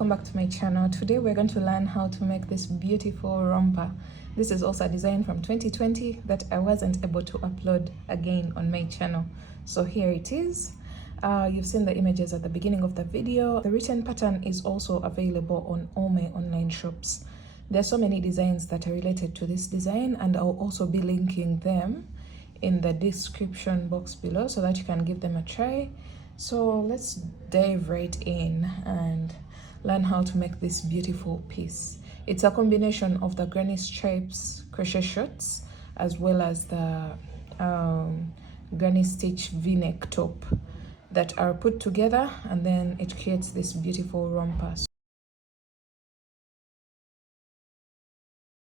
welcome back to my channel. Today we're going to learn how to make this beautiful romper. This is also a design from 2020 that I wasn't able to upload again on my channel, so here it is. You've seen the images at the beginning of the video. The written pattern is also available on all my online shops. There are so many designs that are related to this design, and I'll also be linking them in the description box below so that you can give them a try. So let's dive right in and learn how to make this beautiful piece. It's a combination of the Granny Stripes Crochet shorts as well as the Granny Stitch V-neck top that are put together, and then it creates this beautiful romper.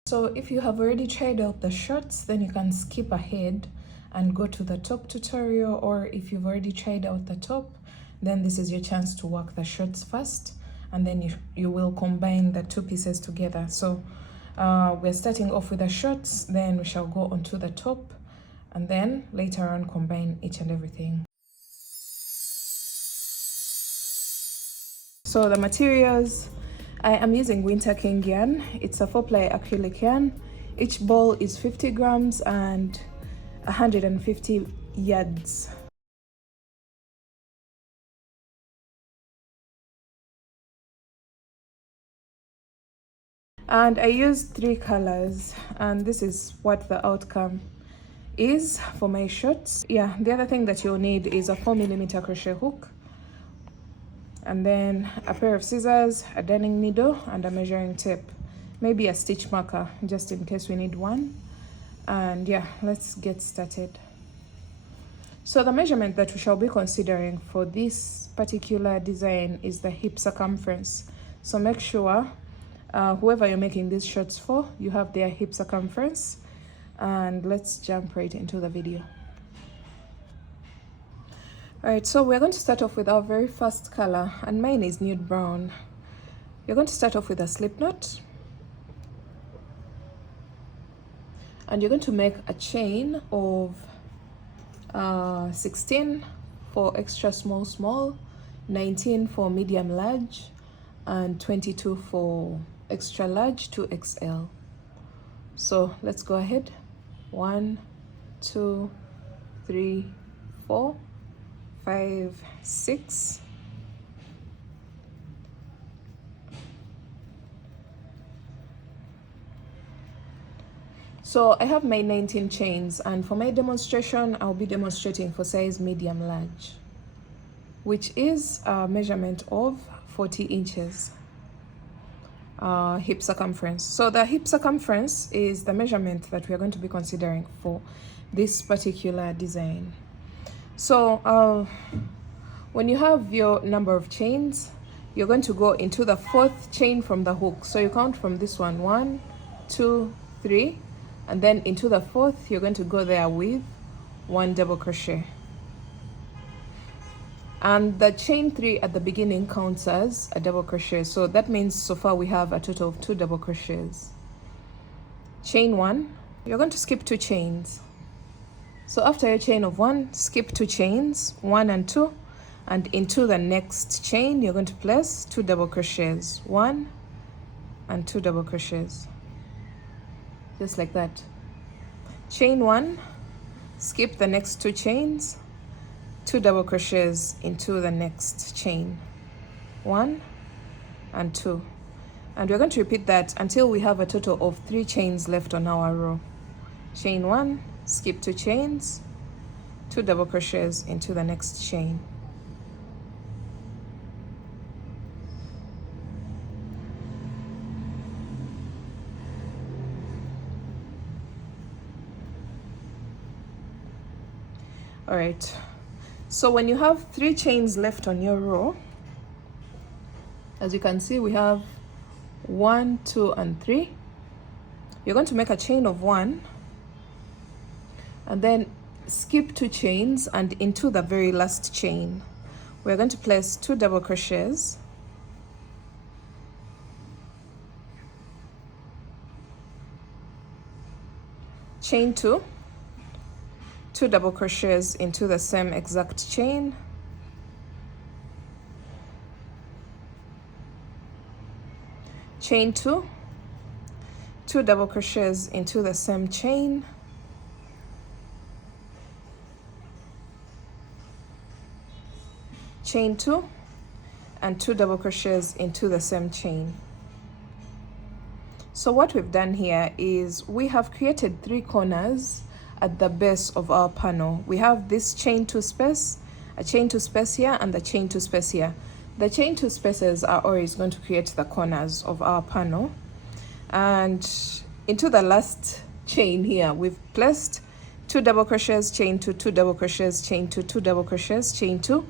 So if you have already tried out the shorts, then you can skip ahead and go to the top tutorial, or if you've already tried out the top, then this is your chance to work the shorts first, and then you will combine the two pieces together. So we're starting off with the shorts, then we shall go onto the top, and then later on combine each and everything. So the materials, I am using Winter King yarn. It's a 4-ply acrylic yarn. Each ball is 50 grams and 150 yards. And I used 3 colors, and this is what the outcome is for my shorts. Yeah, the other thing that you'll need is a 4mm crochet hook, and then a pair of scissors, a darning needle, and a measuring tape, maybe a stitch marker just in case we need one. And yeah, let's get started. So the measurement that we shall be considering for this particular design is the hip circumference. So make sure whoever you're making these shorts for, you have their hip circumference. And let's jump right into the video. Alright, so we're going to start off with our very first color, and mine is nude brown. You're going to start off with a slip knot, and you're going to make a chain of 16 for extra small, 19 for medium large, and 22 for extra large to XL. So let's go ahead. 1, 2, 3, 4, 5, 6. So I have my 19 chains, and for my demonstration I'll be demonstrating for size medium large, which is a measurement of 40 inches hip circumference. So the hip circumference is the measurement that we are going to be considering for this particular design. So when you have your number of chains, you're going to go into the 4th chain from the hook. So you count from this one, 1, 2, 3, and then into the 4th you're going to go there with 1 double crochet, and the chain 3 at the beginning counts as a double crochet. So that means so far we have a total of 2 double crochets. Chain 1, you're going to skip 2 chains. So after your chain of 1, skip 2 chains, 1 and 2, and into the next chain you're going to place 2 double crochets, 1 and 2 double crochets, just like that. Chain 1, skip the next 2 chains, 2 double crochets into the next chain, 1 and 2, and we're going to repeat that until we have a total of 3 chains left on our row. Chain 1, skip 2 chains, 2 double crochets into the next chain. All right, so when you have 3 chains left on your row, as you can see we have 1, 2, and 3. You're going to make a chain of 1, and then skip 2 chains, and into the very last chain we're going to place 2 double crochets, chain 2, 2 double crochets into the same exact chain, chain 2, 2 double crochets into the same chain, chain 2, and 2 double crochets into the same chain. So what we've done here is we have created 3 corners at the base of our panel. We have this chain 2 space, a chain 2 space here, and the chain 2 space here. The chain 2 spaces are always going to create the corners of our panel. And into the last chain here, we've placed 2 double crochets, chain 2, 2 double crochets, chain 2, 2 double crochets, chain 2,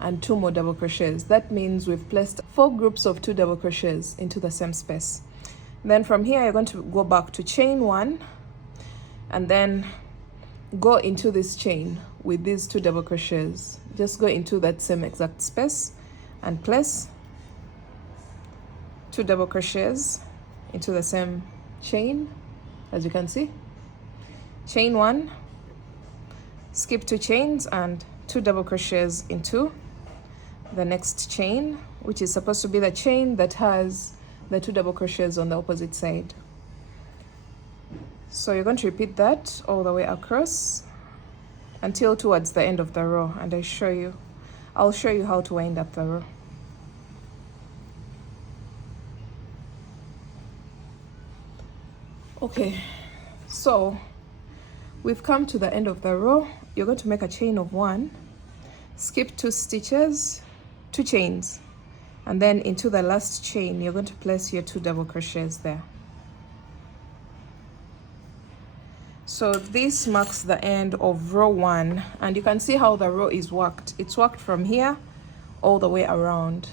and 2 more double crochets. That means we've placed 4 groups of 2 double crochets into the same space. Then from here, you're going to go back to chain 1 and then go into this chain with these 2 double crochets. Just go into that same exact space and place 2 double crochets into the same chain, as you can see. Chain 1, skip 2 chains and 2 double crochets into the next chain, which is supposed to be the chain that has the 2 double crochets on the opposite side. So you're going to repeat that all the way across until towards the end of the row, and I'll show you how to wind up the row. Okay, so we've come to the end of the row. You're going to make a chain of 1, skip 2 stitches, 2 chains, and then into the last chain you're going to place your 2 double crochets there. So this marks the end of row 1, and you can see how the row is worked. It's worked from here all the way around.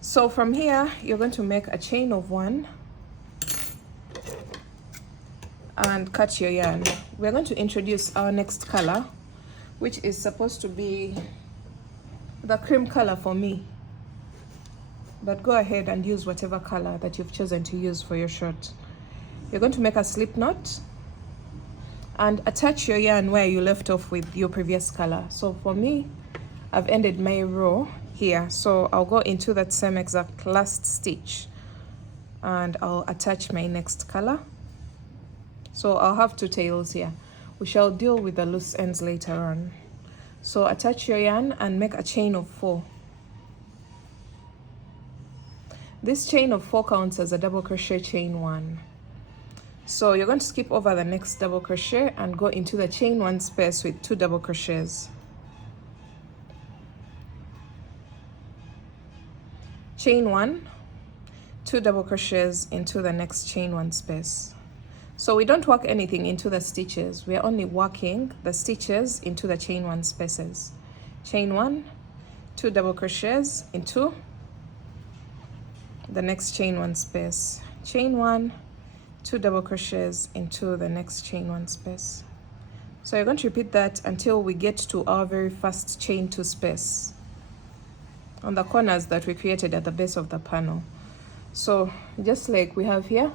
So from here you're going to make a chain of 1 and cut your yarn. We're going to introduce our next color, which is supposed to be the cream color for me, but go ahead and use whatever color that you've chosen to use for your short. You're going to make a slip knot and attach your yarn where you left off with your previous color. So for me, I've ended my row here, so I'll go into that same exact last stitch and I'll attach my next color. So I'll have 2 tails here. We shall deal with the loose ends later on. So attach your yarn and make a chain of 4. This chain of 4 counts as a double crochet chain 1. So you're going to skip over the next double crochet and go into the chain 1 space with 2 double crochets. Chain 1, 2 double crochets into the next chain 1 space. So we don't work anything into the stitches, we are only working the stitches into the chain 1 spaces. Chain 1, 2 double crochets into the next chain 1 space. Chain 1, 2 double crochets into the next chain 1 space. So you're going to repeat that until we get to our very first chain 2 space on the corners that we created at the base of the panel. So just like we have here,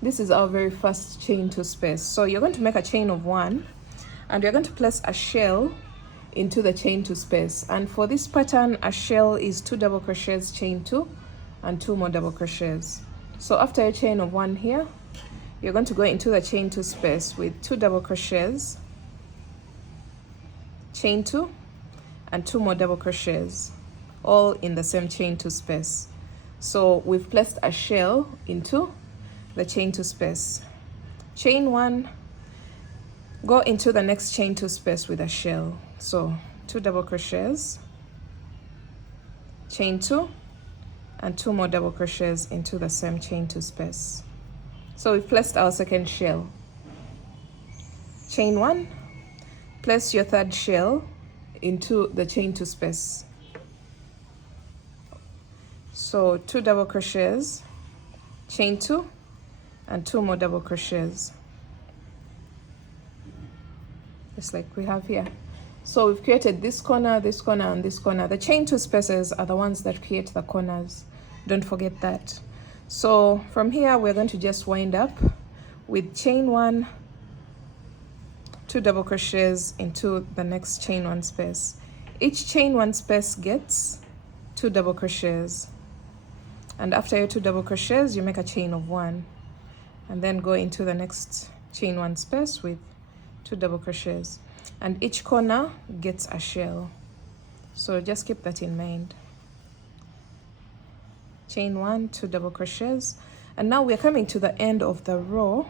this is our very first chain 2 space. So you're going to make a chain of 1 and you're going to place a shell into the chain 2 space. And for this pattern, a shell is 2 double crochets, chain 2, and 2 more double crochets. So after a chain of 1 here, you're going to go into the chain 2 space with 2 double crochets, chain 2, and 2 more double crochets, all in the same chain 2 space. So we've placed a shell into the chain 2 space. Chain 1, go into the next chain 2 space with a shell. So 2 double crochets, chain 2, and 2 more double crochets into the same chain 2 space. So we've placed our second shell. Chain 1, place your third shell into the chain 2 space. So 2 double crochets, chain 2, and 2 more double crochets, just like we have here. So we've created this corner, and this corner. The chain 2 spaces are the ones that create the corners. Don't forget that. So from here, we're going to just wind up with chain 1, 2 double crochets into the next chain 1 space. Each chain 1 space gets 2 double crochets. And after your 2 double crochets, you make a chain of 1 and then go into the next chain 1 space with 2 double crochets, and each corner gets a shell, so just keep that in mind. Chain 1, 2 double crochets, and now we're coming to the end of the row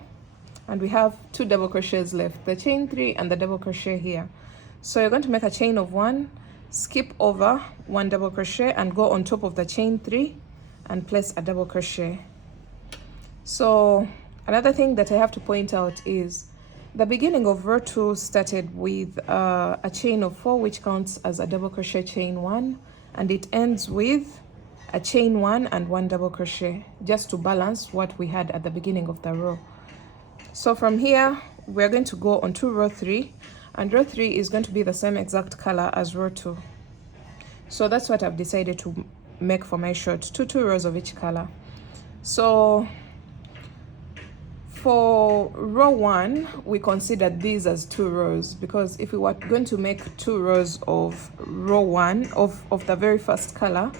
and we have 2 double crochets left, the chain 3 and the double crochet here. So you're going to make a chain of 1, skip over 1 double crochet and go on top of the chain 3 and place a double crochet. So another thing that I have to point out is the beginning of row 2 started with a chain of 4, which counts as a double crochet chain 1, and it ends with a chain 1 and 1 double crochet, just to balance what we had at the beginning of the row. So from here we're going to go on to row 3, and row 3 is going to be the same exact color as row 2. So that's what I've decided to make for my short, two rows of each color. So for row 1, we considered these as 2 rows, because if we were going to make 2 rows of row 1 of the very first color,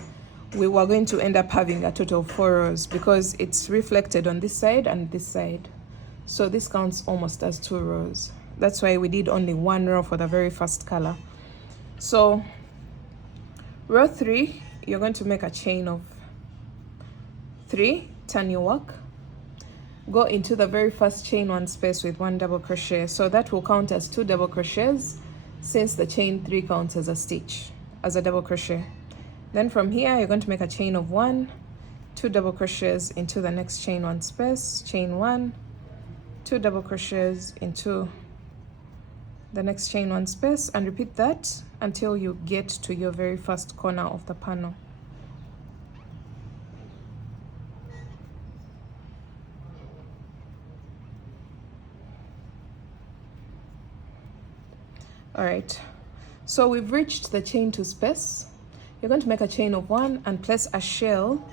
we were going to end up having a total of 4 rows, because it's reflected on this side and this side. So this counts almost as 2 rows. That's why we did only 1 row for the very first color. So row 3, you're going to make a chain of 3, turn your work, go into the very first chain 1 space with 1 double crochet. So that will count as 2 double crochets, since the chain 3 counts as a stitch, as a double crochet. Then from here you're going to make a chain of 1, 2 double crochets into the next chain 1 space, chain 1, 2 double crochets into the next chain 1 space, and repeat that until you get to your very first corner of the panel. All right, so we've reached the chain 2 space. You're going to make a chain of 1 and place a shell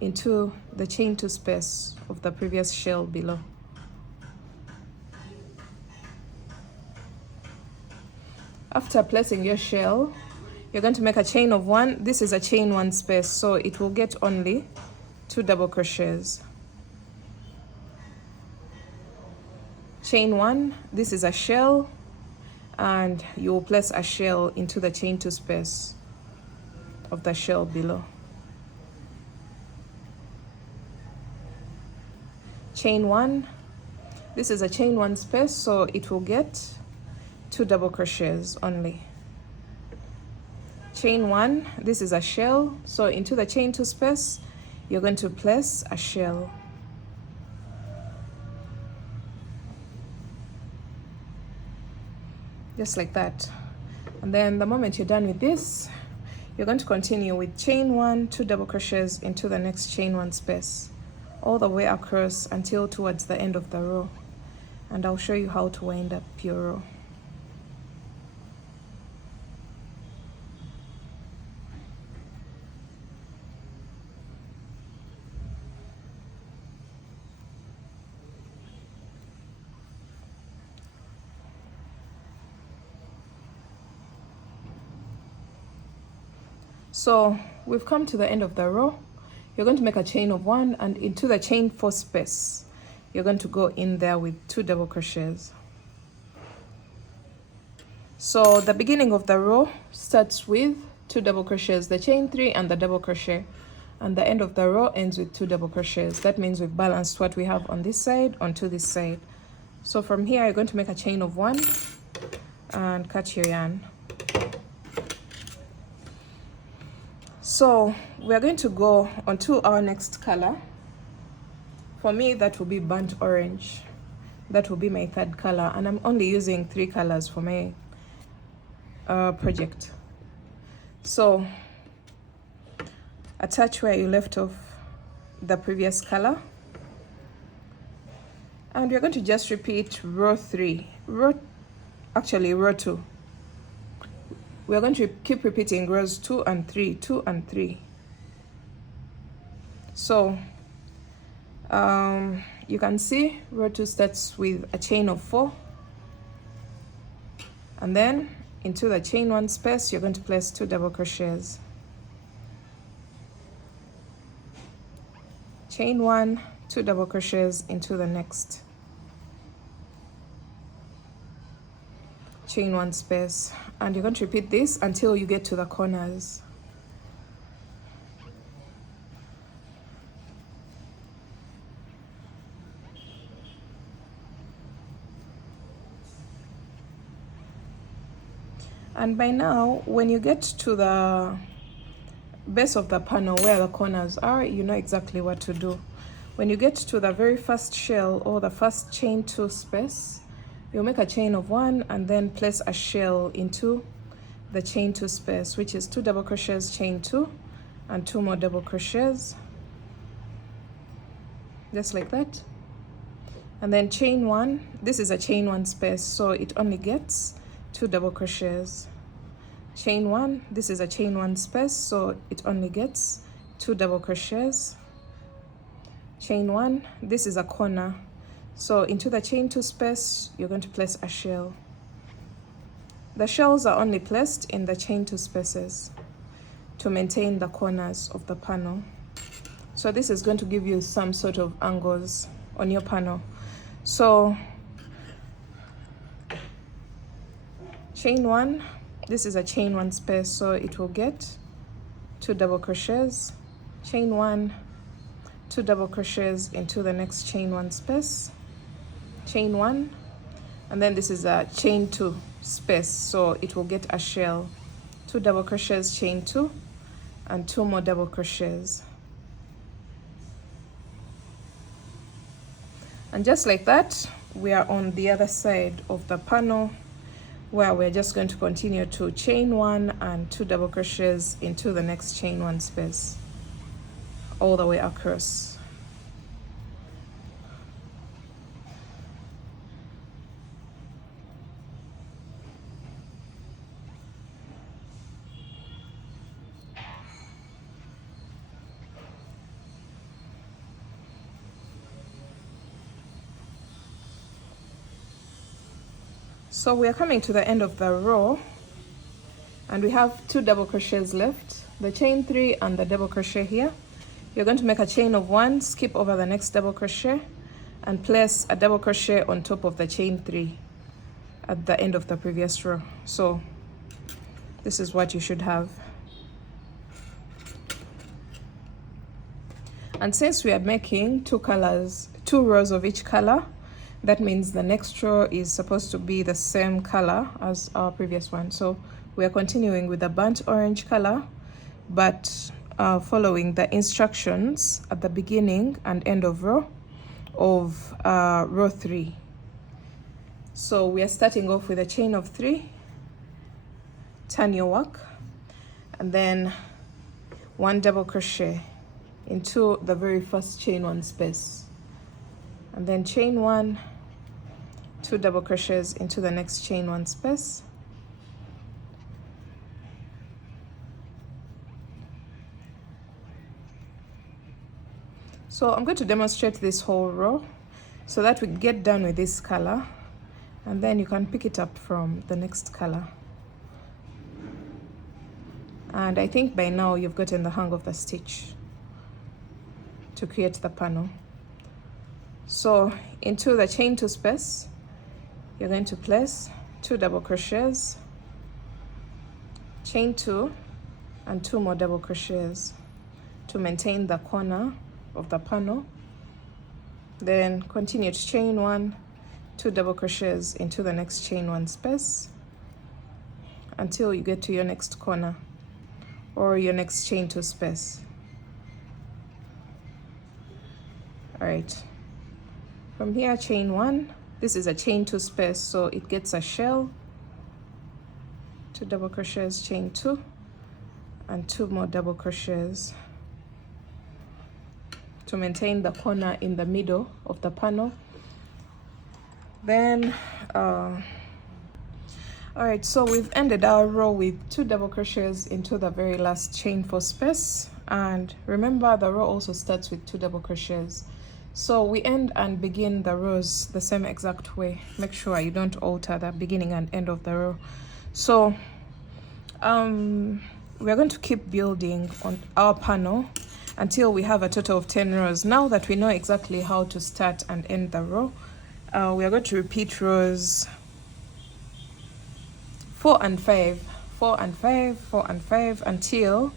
into the chain 2 space of the previous shell below. After placing your shell, you're going to make a chain of 1. This is a chain 1 space, so it will get only 2 double crochets. Chain 1, this is a shell, and you will place a shell into the chain 2 space of the shell below. Chain 1, this is a chain 1 space, so it will get 2 double crochets only. Chain 1, this is a shell, so into the chain 2 space you're going to place a shell. Just like that. And then the moment you're done with this, you're going to continue with chain 1, 2 double crochets into the next chain 1 space, all the way across until towards the end of the row, and I'll show you how to wind up your row. So we've come to the end of the row. You're going to make a chain of 1, and into the chain 4 space you're going to go in there with 2 double crochets. So the beginning of the row starts with 2 double crochets, the chain 3 and the double crochet, and the end of the row ends with 2 double crochets. That means we've balanced what we have on this side onto this side. So from here you're going to make a chain of 1 and cut your yarn. So we're going to go on to our next color. For me, that will be burnt orange. That will be my 3rd color, and I'm only using 3 colors for my project. So attach where you left off the previous color, and we're going to just repeat row 2. We're going to keep repeating rows 2 and 3, 2 and 3. So you can see row 2 starts with a chain of 4, and then into the chain 1 space you're going to place 2 double crochets. chain 1, 2 double crochets into the next chain 1 space, and you're going to repeat this until you get to the corners. And by now, when you get to the base of the panel where the corners are, you know exactly what to do. When you get to the very first shell or the first chain 2 space, you'll make a chain of 1 and then place a shell into the chain 2 space, which is 2 double crochets, chain 2, and 2 more double crochets, just like that. And then chain 1, this is a chain 1 space, so it only gets 2 double crochets. Chain 1, this is a chain 1 space, so it only gets 2 double crochets. Chain 1, this is a corner, so into the chain 2 space you're going to place a shell. The shells are only placed in the chain 2 spaces to maintain the corners of the panel, so this is going to give you some sort of angles on your panel. So chain 1, this is a chain 1 space, so it will get 2 double crochets. Chain 1, 2 double crochets into the next chain 1 space, chain 1, and then this is a chain 2 space, so it will get a shell. 2 double crochets, chain 2, and 2 more double crochets. And just like that, we are on the other side of the panel, where we're just going to continue to chain 1 and 2 double crochets into the next chain 1 space all the way across. So we are coming to the end of the row, and we have 2 double crochets left, the chain 3 and the double crochet here. You're going to make a chain of 1, skip over the next double crochet, and place a double crochet on top of the chain 3 at the end of the previous row. So this is what you should have. And since we are making 2 colors, 2 rows of each color, that means the next row is supposed to be the same color as our previous one. So we are continuing with the burnt orange color, but following the instructions at the beginning and end of row 3. So we are starting off with a chain of 3, turn your work, and then 1 double crochet into the very first chain 1 space, and then chain 1, 2 double crochets into the next chain 1 space, so I'm going to demonstrate this whole row so that we get done with this color, and then you can pick it up from the next color. And I think by now you've gotten the hang of the stitch to create the panel. So into the chain 2 space, you're going to place 2 double crochets, chain 2, and 2 more double crochets to maintain the corner of the panel. Then continue to chain 1, 2 double crochets into the next chain 1 space until you get to your next corner or your next chain 2 space. All right, from here chain 1, this is a chain 2 space, so it gets a shell, 2 double crochets, chain 2, and 2 more double crochets to maintain the corner in the middle of the panel. Then all right, so we've ended our row with 2 double crochets into the very last chain 4 space, and remember the row also starts with 2 double crochets. So we end and begin the rows the same exact way. Make sure you don't alter the beginning and end of the row. So we're going to keep building on our panel, until we have a total of 10 rows. Now that we know exactly how to start and end the row, we are going to repeat rows 4 and 5, 4 and 5, 4 and 5 until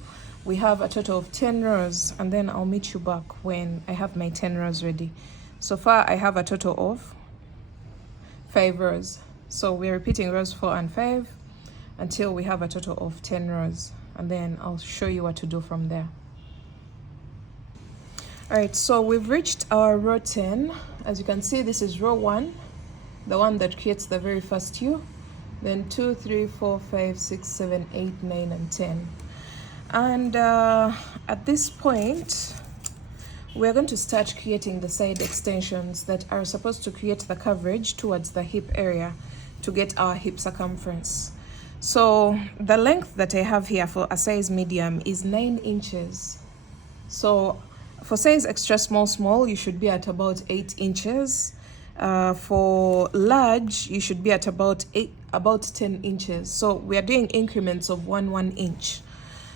we have a total of 10 rows, and then I'll meet you back when I have my 10 rows ready. So far I have a total of 5 rows. So we're repeating rows 4 and 5 until we have a total of 10 rows, and then I'll show you what to do from there. Alright, so we've reached our row 10. As you can see, this is row 1, the one that creates the very first U. Then 2, 3, 4, 5, 6, 7, 8, 9, and 10. And at this point, we're going to start creating the side extensions that are supposed to create the coverage towards the hip area to get our hip circumference. So the length that I have here for a size medium is 9 inches. So for size extra small, you should be at about 8 inches. For large, you should be at about 10 inches. So we are doing increments of 1 inch.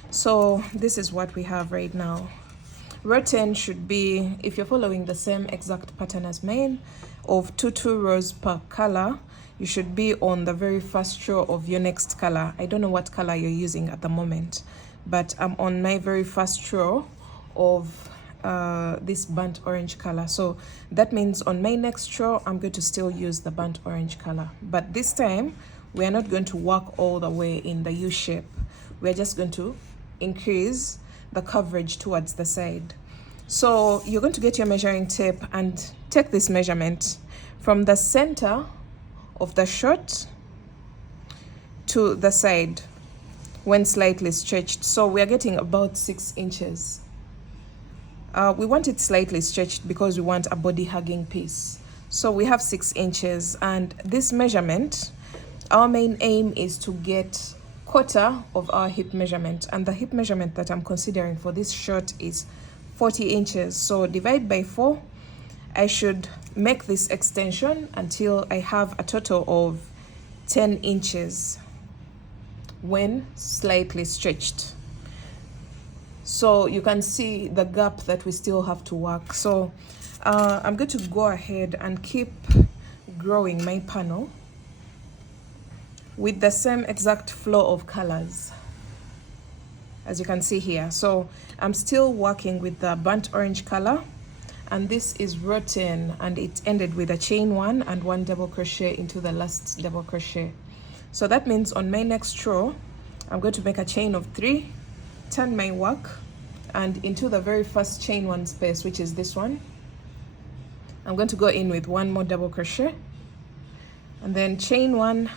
So this is what we have right now. Row 10 should be, if you're following the same exact pattern as mine, of 2 rows per color, you should be on the very first row of your next color. I don't know what color you're using at the moment, but I'm on my very first row of this burnt orange color. So that means on my next row I'm going to still use the burnt orange color, but this time we are not going to work all the way in the U shape. We're just going to increase the coverage towards the side. So you're going to get your measuring tape and take this measurement from the center of the short to the side when slightly stretched. So we are getting about 6 inches. We want it slightly stretched because we want a body hugging piece. So we have 6 inches, and this measurement, our main aim is to get quarter of our hip measurement, and the hip measurement that I'm considering for this short is 40 inches. So divide by 4. I should make this extension until I have a total of 10 inches when slightly stretched. So you can see the gap that we still have to work. So I'm going to go ahead and keep growing my panel with the same exact flow of colors as you can see here. So I'm still working with the burnt orange color, and this is row 10, and it ended with a chain 1 and 1 double crochet into the last double crochet. So that means on my next row I'm going to make a chain of 3, turn my work, and into the very first chain 1 space, which is this one, I'm going to go in with 1 more double crochet, and then chain 1,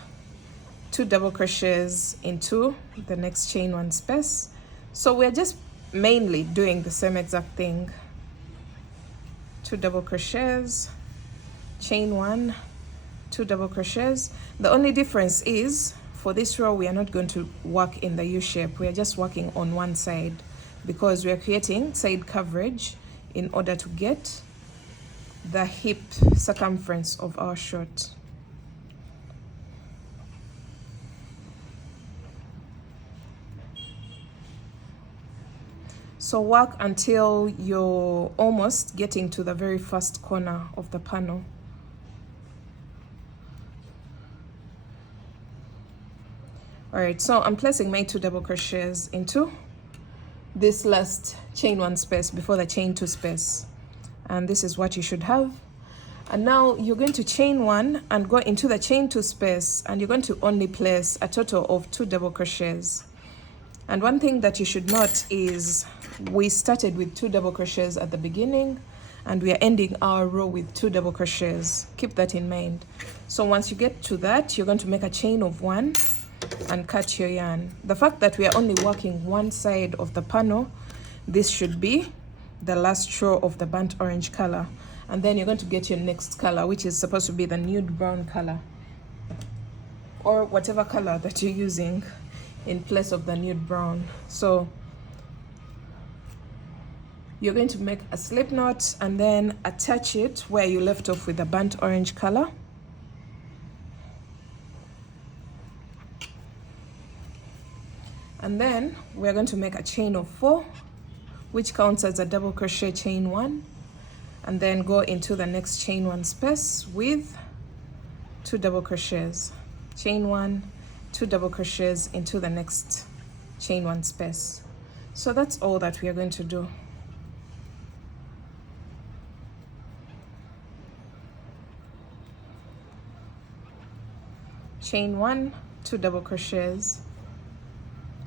2 double crochets into the next chain 1 space. So we're just mainly doing the same exact thing. 2 double crochets, chain 1, 2 double crochets. The only difference is for this row we are not going to work in the U shape. We are just working on one side because we are creating side coverage in order to get the hip circumference of our short. So work until you're almost getting to the very first corner of the panel. Alright, so I'm placing my 2 double crochets into this last chain 1 space before the chain 2 space. And this is what you should have. And now you're going to chain 1 and go into the chain 2 space, and you're going to only place a total of 2 double crochets. And one thing that you should note is we started with 2 double crochets at the beginning, and we are ending our row with 2 double crochets. Keep that in mind. So once you get to that, you're going to make a chain of 1 and cut your yarn. The fact that we are only working one side of the panel, this should be the last row of the burnt orange color, and then you're going to get your next color, which is supposed to be the nude brown color, or whatever color that you're using in place of the nude brown. So you're going to make a slip knot and then attach it where you left off with the burnt orange color. And then we're going to make a chain of 4 which counts as a double crochet chain 1, and then go into the next chain 1 space with 2 double crochets, chain 1, 2 double crochets into the next chain 1 space. So that's all that we are going to do. Chain 1, 2 double crochets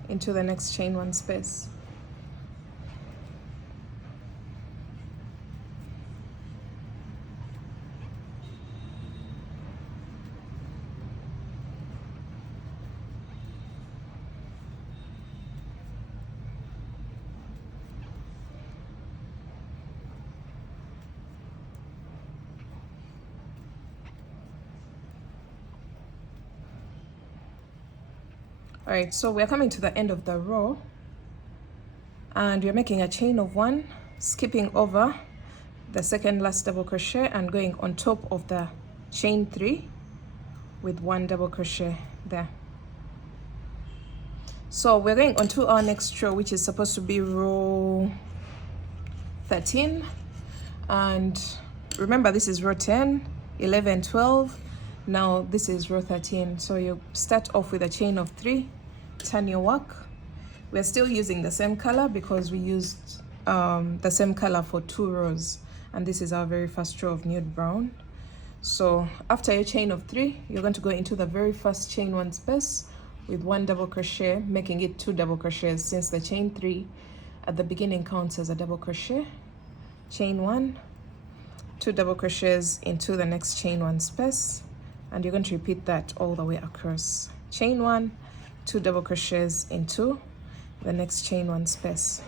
into the next chain 1 space. All right, so we're coming to the end of the row, and we're making a chain of 1, skipping over the second last double crochet and going on top of the chain 3 with 1 double crochet there. So we're going on to our next row, which is supposed to be row 13, and remember this is row 10, 11, 12. Now this is row 13. So you start off with a chain of 3, turn your work. We're still using the same color because we used the same color for 2 rows, and this is our very first row of nude brown. So after your chain of 3, you're going to go into the very first chain 1 space with 1 double crochet, making it 2 double crochets since the chain 3 at the beginning counts as a double crochet. Chain 1, 2 double crochets into the next chain 1 space, and you're going to repeat that all the way across. Chain 1, 2 double crochets into the next chain 1 space.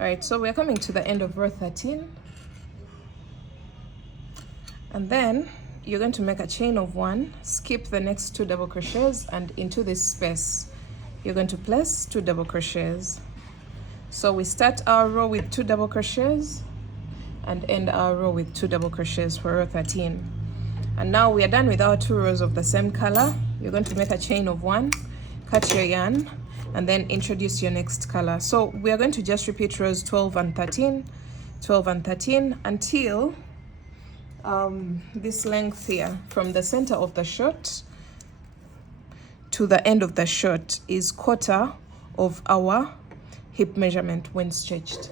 All right, so we're coming to the end of row 13, and then you're going to make a chain of 1, skip the next 2 double crochets, and into this space you're going to place 2 double crochets. So we start our row with 2 double crochets and end our row with 2 double crochets for row 13. And now we are done with our 2 rows of the same color. You're going to make a chain of 1, cut your yarn, and then introduce your next color. So we are going to just repeat rows 12 and 13, 12 and 13 until this length here from the center of the short to the end of the short is quarter of our hip measurement when stretched.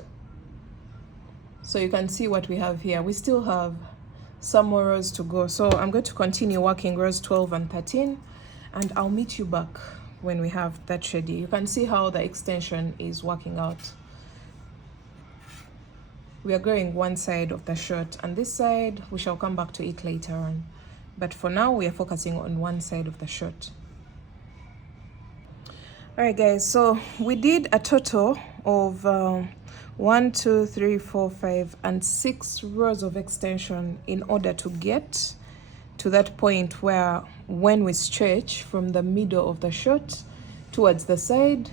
So you can see what we have here. We still have some more rows to go. So I'm going to continue working rows 12 and 13, and I'll meet you back when we have that ready. You can see how the extension is working out. We are going one side of the short, and this side we shall come back to it later on, but for now we are focusing on one side of the short. All right guys, so we did a total of 1, 2, 3, 4, 5 and 6 rows of extension in order to get to that point where when we stretch from the middle of the short towards the side,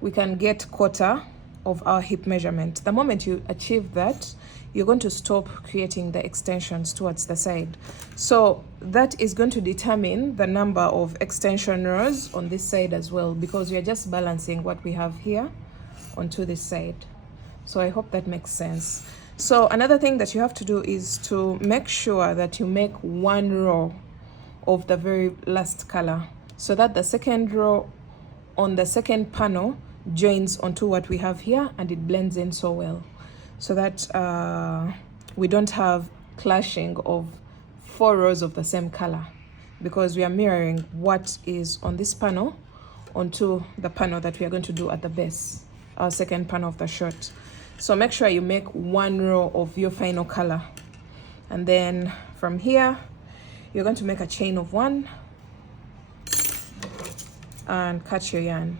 we can get quarter of our hip measurement. The moment you achieve that, you're going to stop creating the extensions towards the side. So that is going to determine the number of extension rows on this side as well, because we are just balancing what we have here onto this side. So I hope that makes sense. So another thing that you have to do is to make sure that you make one row of the very last color, so that the second row on the second panel joins onto what we have here and it blends in so well, so that we don't have clashing of 4 rows of the same color, because we are mirroring what is on this panel onto the panel that we are going to do at the base, our second panel of the short. So make sure you make one row of your final color, and then from here you're going to make a chain of 1 and cut your yarn.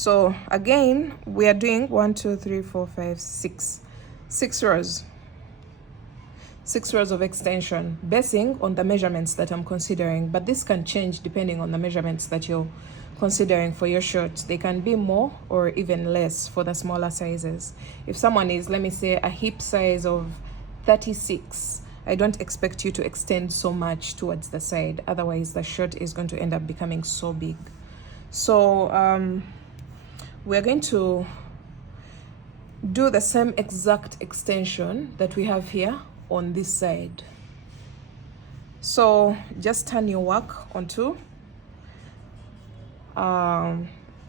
So again, we are doing 1 2 3 4 5 6 rows, 6 rows of extension, basing on the measurements that I'm considering, but this can change depending on the measurements that you're considering for your shirt. They can be more or even less for the smaller sizes. If someone is, let me say, a hip size of 36, I don't expect you to extend so much towards the side, otherwise the shirt is going to end up becoming so big. So we're going to do the same exact extension that we have here on this side. So just turn your work onto a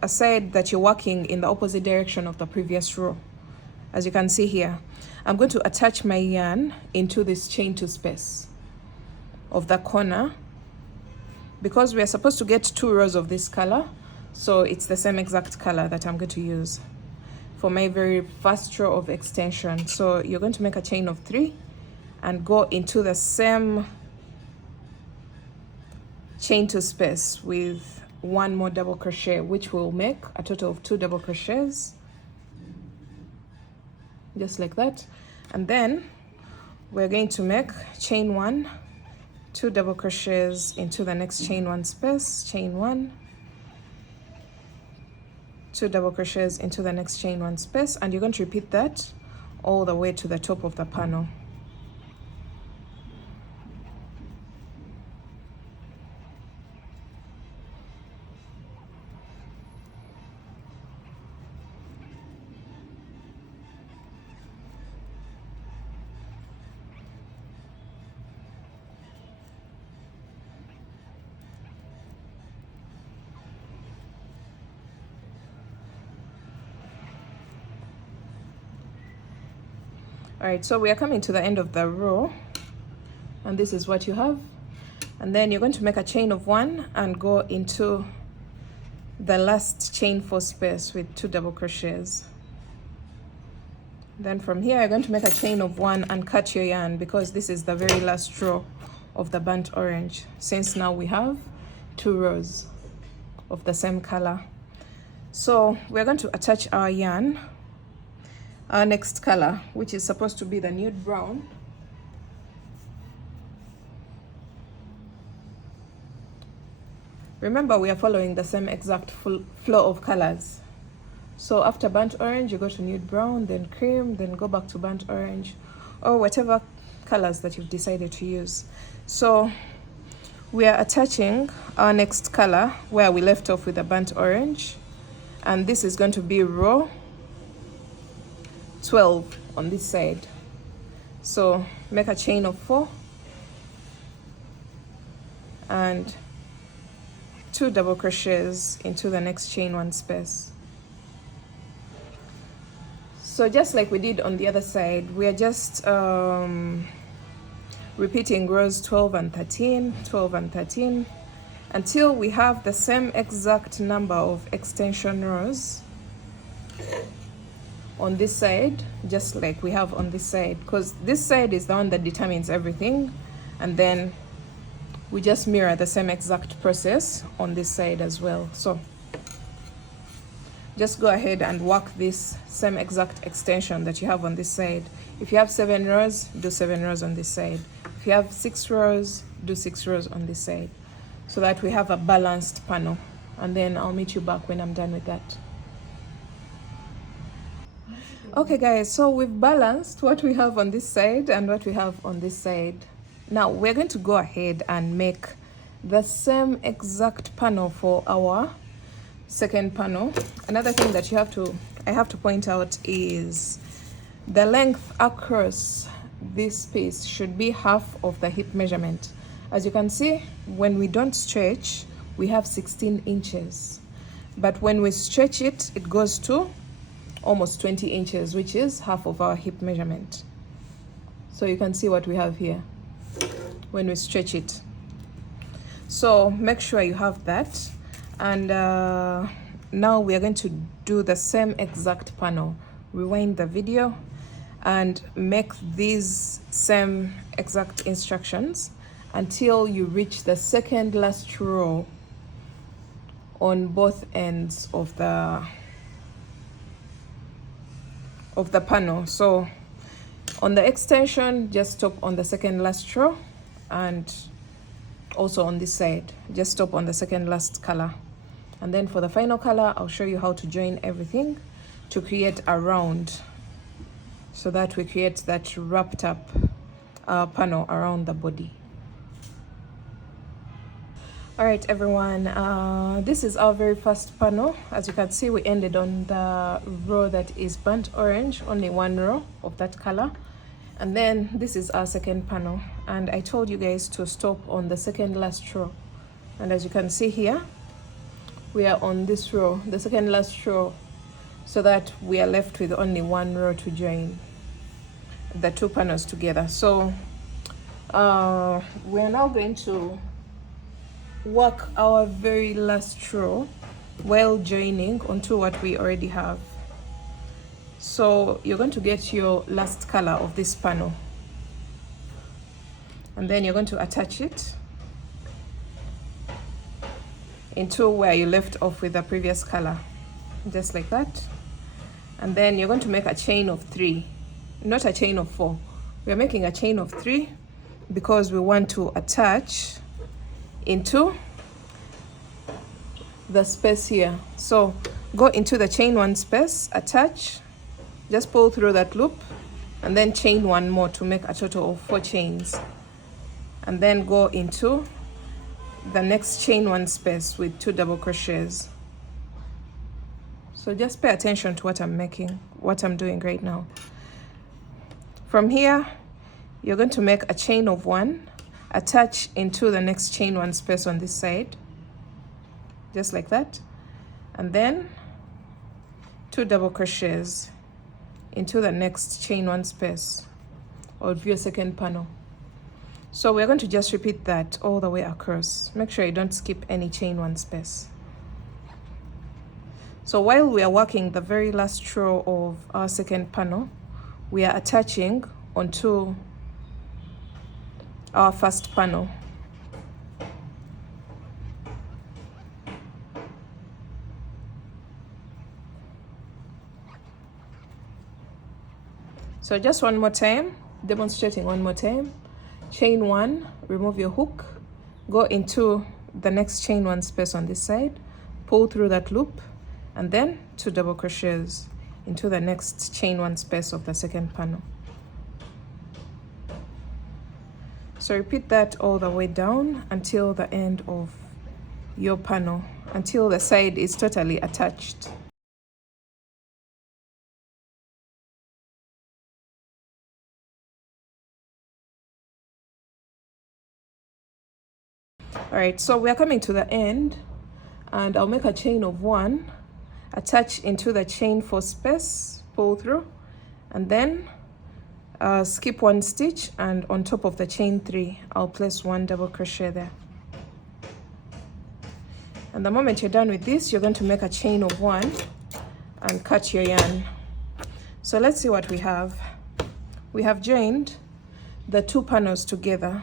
side that you're working in the opposite direction of the previous row. As you can see here, I'm going to attach my yarn into this chain to space of the corner, because we are supposed to get 2 rows of this color, so it's the same exact color that I'm going to use for my very first row of extension. So you're going to make a chain of 3 and go into the same chain to space with 1 more double crochet, which will make a total of 2 double crochets, just like that. And then we're going to make chain 1, 2 double crochets into the next chain 1 space, chain 1, 2 double crochets into the next chain 1 space, and you're going to repeat that all the way to the top of the panel. All right, so we are coming to the end of the row, and this is what you have. And then you're going to make a chain of 1 and go into the last chain 4 space with 2 double crochets. Then from here, you're going to make a chain of 1 and cut your yarn, because this is the very last row of the burnt orange, since now we have 2 rows of the same color. So we're going to attach our yarn, our next color, which is supposed to be the nude brown. Remember, we are following the same exact flow of colors. So after burnt orange, you go to nude brown, then cream, then go back to burnt orange, or whatever colors that you've decided to use. So we are attaching our next color where we left off with the burnt orange, and this is going to be row 12 on this side. So make a chain of 4 and 2 double crochets into the next chain 1 space. So just like we did on the other side, we are just repeating rows 12 and 13, 12 and 13, until we have the same exact number of extension rows on this side, just like we have on this side, because this side is the one that determines everything, and then we just mirror the same exact process on this side as well. So just go ahead and work this same exact extension that you have on this side. If you have 7 rows, do 7 rows on this side. If you have 6 rows, do 6 rows on this side, so that we have a balanced panel. And then I'll meet you back when I'm done with that. Okay guys, so we've balanced what we have on this side and what we have on this side. Now we're going to go ahead and make the same exact panel for our second panel. Another thing that I have to point out is the length across this piece should be half of the hip measurement. As you can see, when we don't stretch, we have 16 inches, but when we stretch it, it goes to almost 20 inches, which is half of our hip measurement. So you can see what we have here when we stretch it. So make sure you have that. And now we are going to do the same exact panel. Rewind the video and make these same exact instructions until you reach the second last row on both ends of the of the panel. So on the extension, just stop on the second last row, and also on this side, just stop on the second last color. And then for the final color, I'll show you how to join everything to create a round, so that we create that wrapped up panel around the body. All right, everyone, this is our very first panel. As you can see, we ended on the row that is burnt orange, only one row of that color. And then this is our second panel, and I told you guys to stop on the second last row. And as you can see here, we are on this row, the second last row, so that we are left with only one row to join the two panels together. So we are now going to work our very last row while joining onto what we already have. So you're going to get your last color of this panel, and then you're going to attach it into where you left off with the previous color, just like that. And then you're going to make a chain of 3, not a chain of 4. We're making a chain of 3 because we want to attach into the space here. So go into the chain 1 space, attach, just pull through that loop, and then chain 1 more to make a total of 4 chains, and then go into the next chain 1 space with 2 double crochets. So just pay attention to what I'm doing right now. From here, you're going to make a chain of 1, attach into the next chain 1 space on this side, just like that, and then 2 double crochets into the next chain 1 space of your second panel. So we're going to just repeat that all the way across. Make sure you don't skip any chain 1 space. So while we are working the very last row of our second panel, we are attaching onto our first panel. So just one more time, demonstrating one more time. Chain 1, remove your hook, go into the next chain 1 space on this side, pull through that loop, and then 2 double crochets into the next chain 1 space of the second panel. So repeat that all the way down until the end of your panel, until the side is totally attached. All right, so we are coming to the end, and I'll make a chain of 1, attach into the chain 4 space, pull through, and then skip 1 stitch, and on top of the chain 3, I'll place 1 double crochet there. And the moment you're done with this, you're going to make a chain of 1 and cut your yarn. So let's see what we have. We have joined the 2 panels together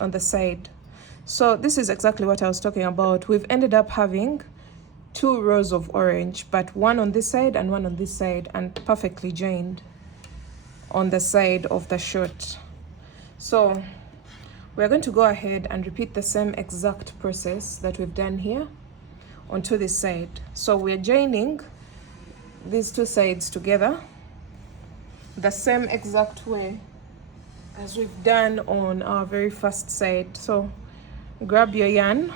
on the side. So this is exactly what I was talking about. We've ended up having 2 rows of orange, but one on this side and one on this side, and perfectly joined on the side of the shirt. So we're going to go ahead and repeat the same exact process that we've done here onto this side. So we're joining these 2 sides together the same exact way as we've done on our very first side. So grab your yarn,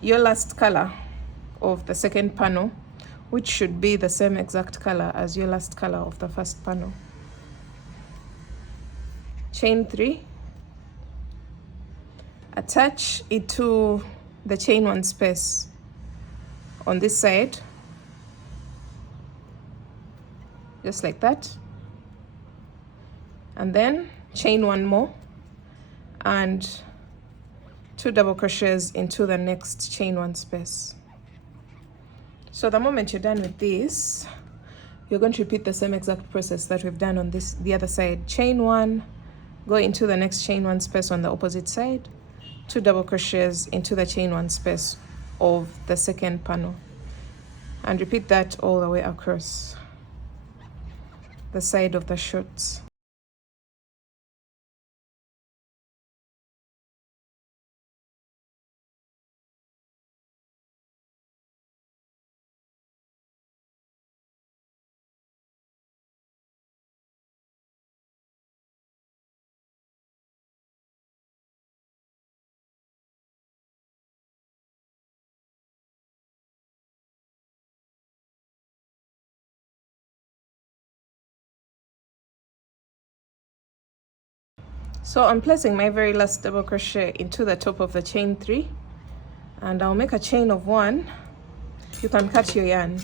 your last color of the second panel, which should be the same exact color as your last color of the first panel. Chain 3, attach it to the chain 1 space on this side, just like that, and then chain 1 more and 2 double crochets into the next chain 1 space. So the moment you're done with this, you're going to repeat the same exact process that we've done on the other side. Chain 1, go into the next chain 1 space on the opposite side, 2 double crochets into the chain 1 space of the second panel, and repeat that all the way across. the side of the shorts. So I'm placing my very last double crochet into the top of the chain 3, and I'll make a chain of 1. You can cut your yarn.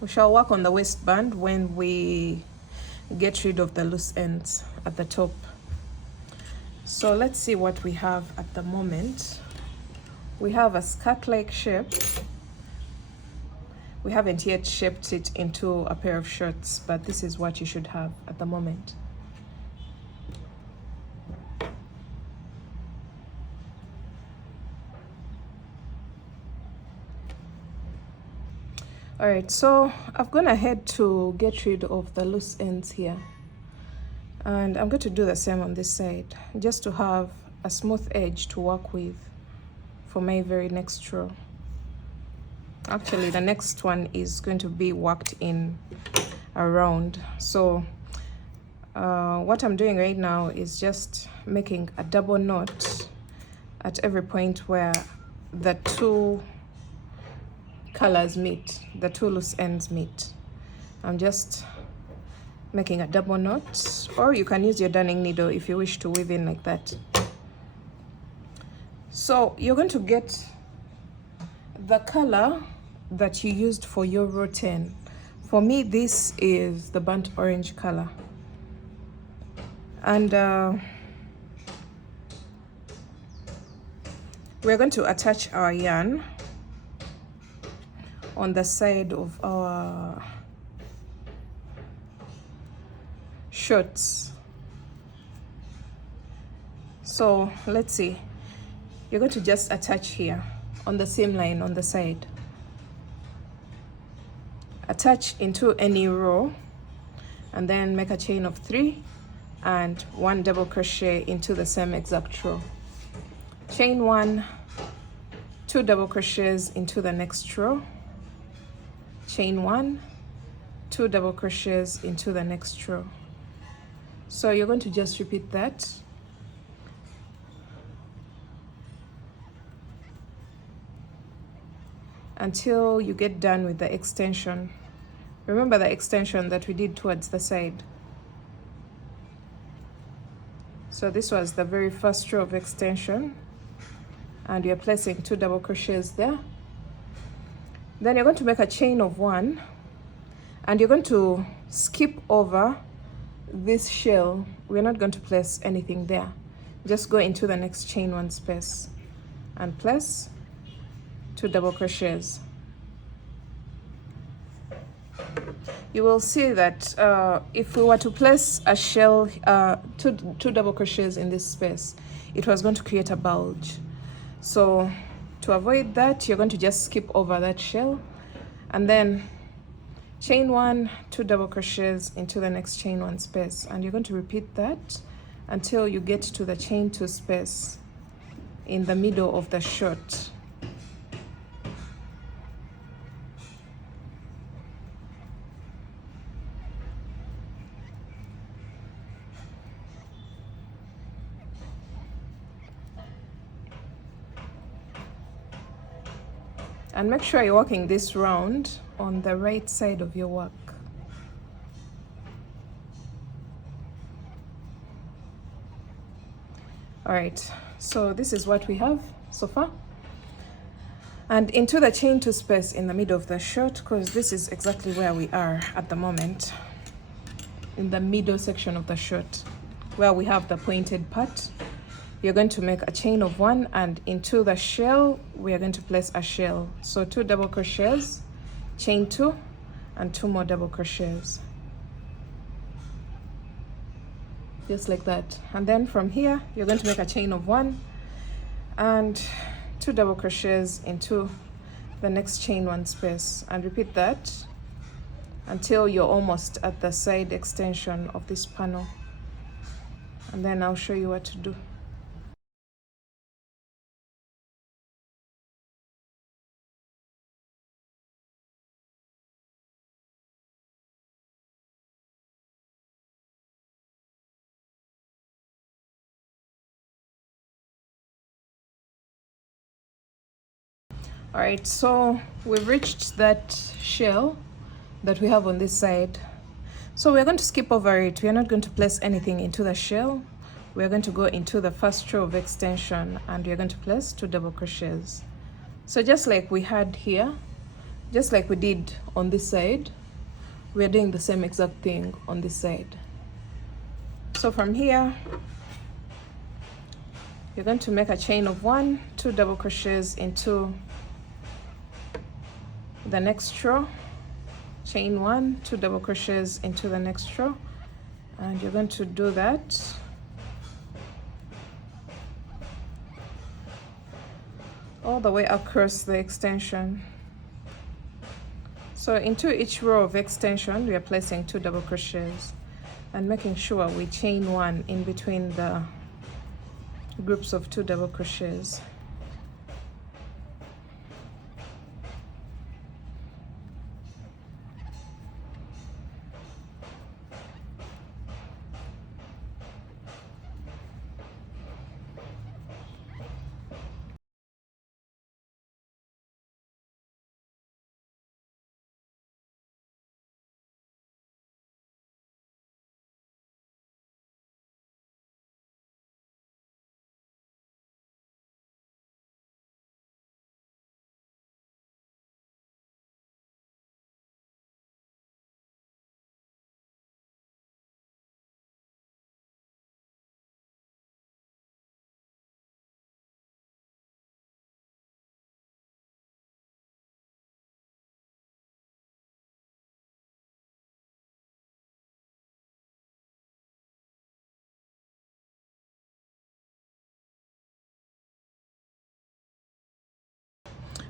We shall work on the waistband when we get rid of the loose ends at the top. So let's see what we have at the moment. We have a skirt-like shape. We haven't yet shaped it into a pair of shorts, but this is what you should have at the moment. All right, so I've gone ahead to get rid of the loose ends here, and I'm going to do the same on this side, just to have a smooth edge to work with for my very next row. Actually, the next one is going to be worked in around. So what I'm doing right now is just making a double knot at every point where the two colors meet, the two loose ends meet. I'm just making a double knot, or you can use your darning needle if you wish to weave in like that. So you're going to get the color that you used for your row 10. For me, this is the burnt orange color, and we're going to attach our yarn on the side of our shorts. So let's see, you're going to just attach here on the same line on the side. Attach into any row, and then make a chain of 3 and 1 double crochet into the same exact row. Chain 1, 2 double crochets into the next row. Chain 1, 2 double crochets into the next row. So you're going to just repeat that until you get done with the extension. Remember the extension that we did towards the side. So this was the very first row of extension, and you're placing 2 double crochets there. Then you're going to make a chain of 1, and you're going to skip over this shell. We're not going to place anything there. Just go into the next chain 1 space and place 2 double crochets. You will see that if we were to place a shell, two double crochets in this space, it was going to create a bulge. So to avoid that, you're going to just skip over that shell, and then chain 1, 2 double crochets into the next chain 1 space, and you're going to repeat that until you get to the chain 2 space in the middle of the short. And make sure you're working this round on the right side of your work. All right, so this is what we have so far. And into the chain 2 space in the middle of the short, because this is exactly where we are at the moment, in the middle section of the short, where we have the pointed part. You're going to make a chain of 1, and into the shell we are going to place a shell. So 2 double crochets, chain 2, and 2 more double crochets, just like that. And then from here you're going to make a chain of 1 and 2 double crochets into the next chain 1 space, and repeat that until you're almost at the side extension of this panel, and then I'll show you what to do. All right, so we've reached that shell that we have on this side. So we're going to skip over it. We're not going to place anything into the shell. We're going to go into the first row of extension, and we're going to place 2 double crochets. So just like we had here, just like we did on this side, we're doing the same exact thing on this side. So from here, you're going to make a chain of 1, 2 double crochets into the next row, chain 1, 2 double crochets into the next row, and you're going to do that all the way across the extension. So into each row of extension, we are placing 2 double crochets and making sure we chain 1 in between the groups of 2 double crochets.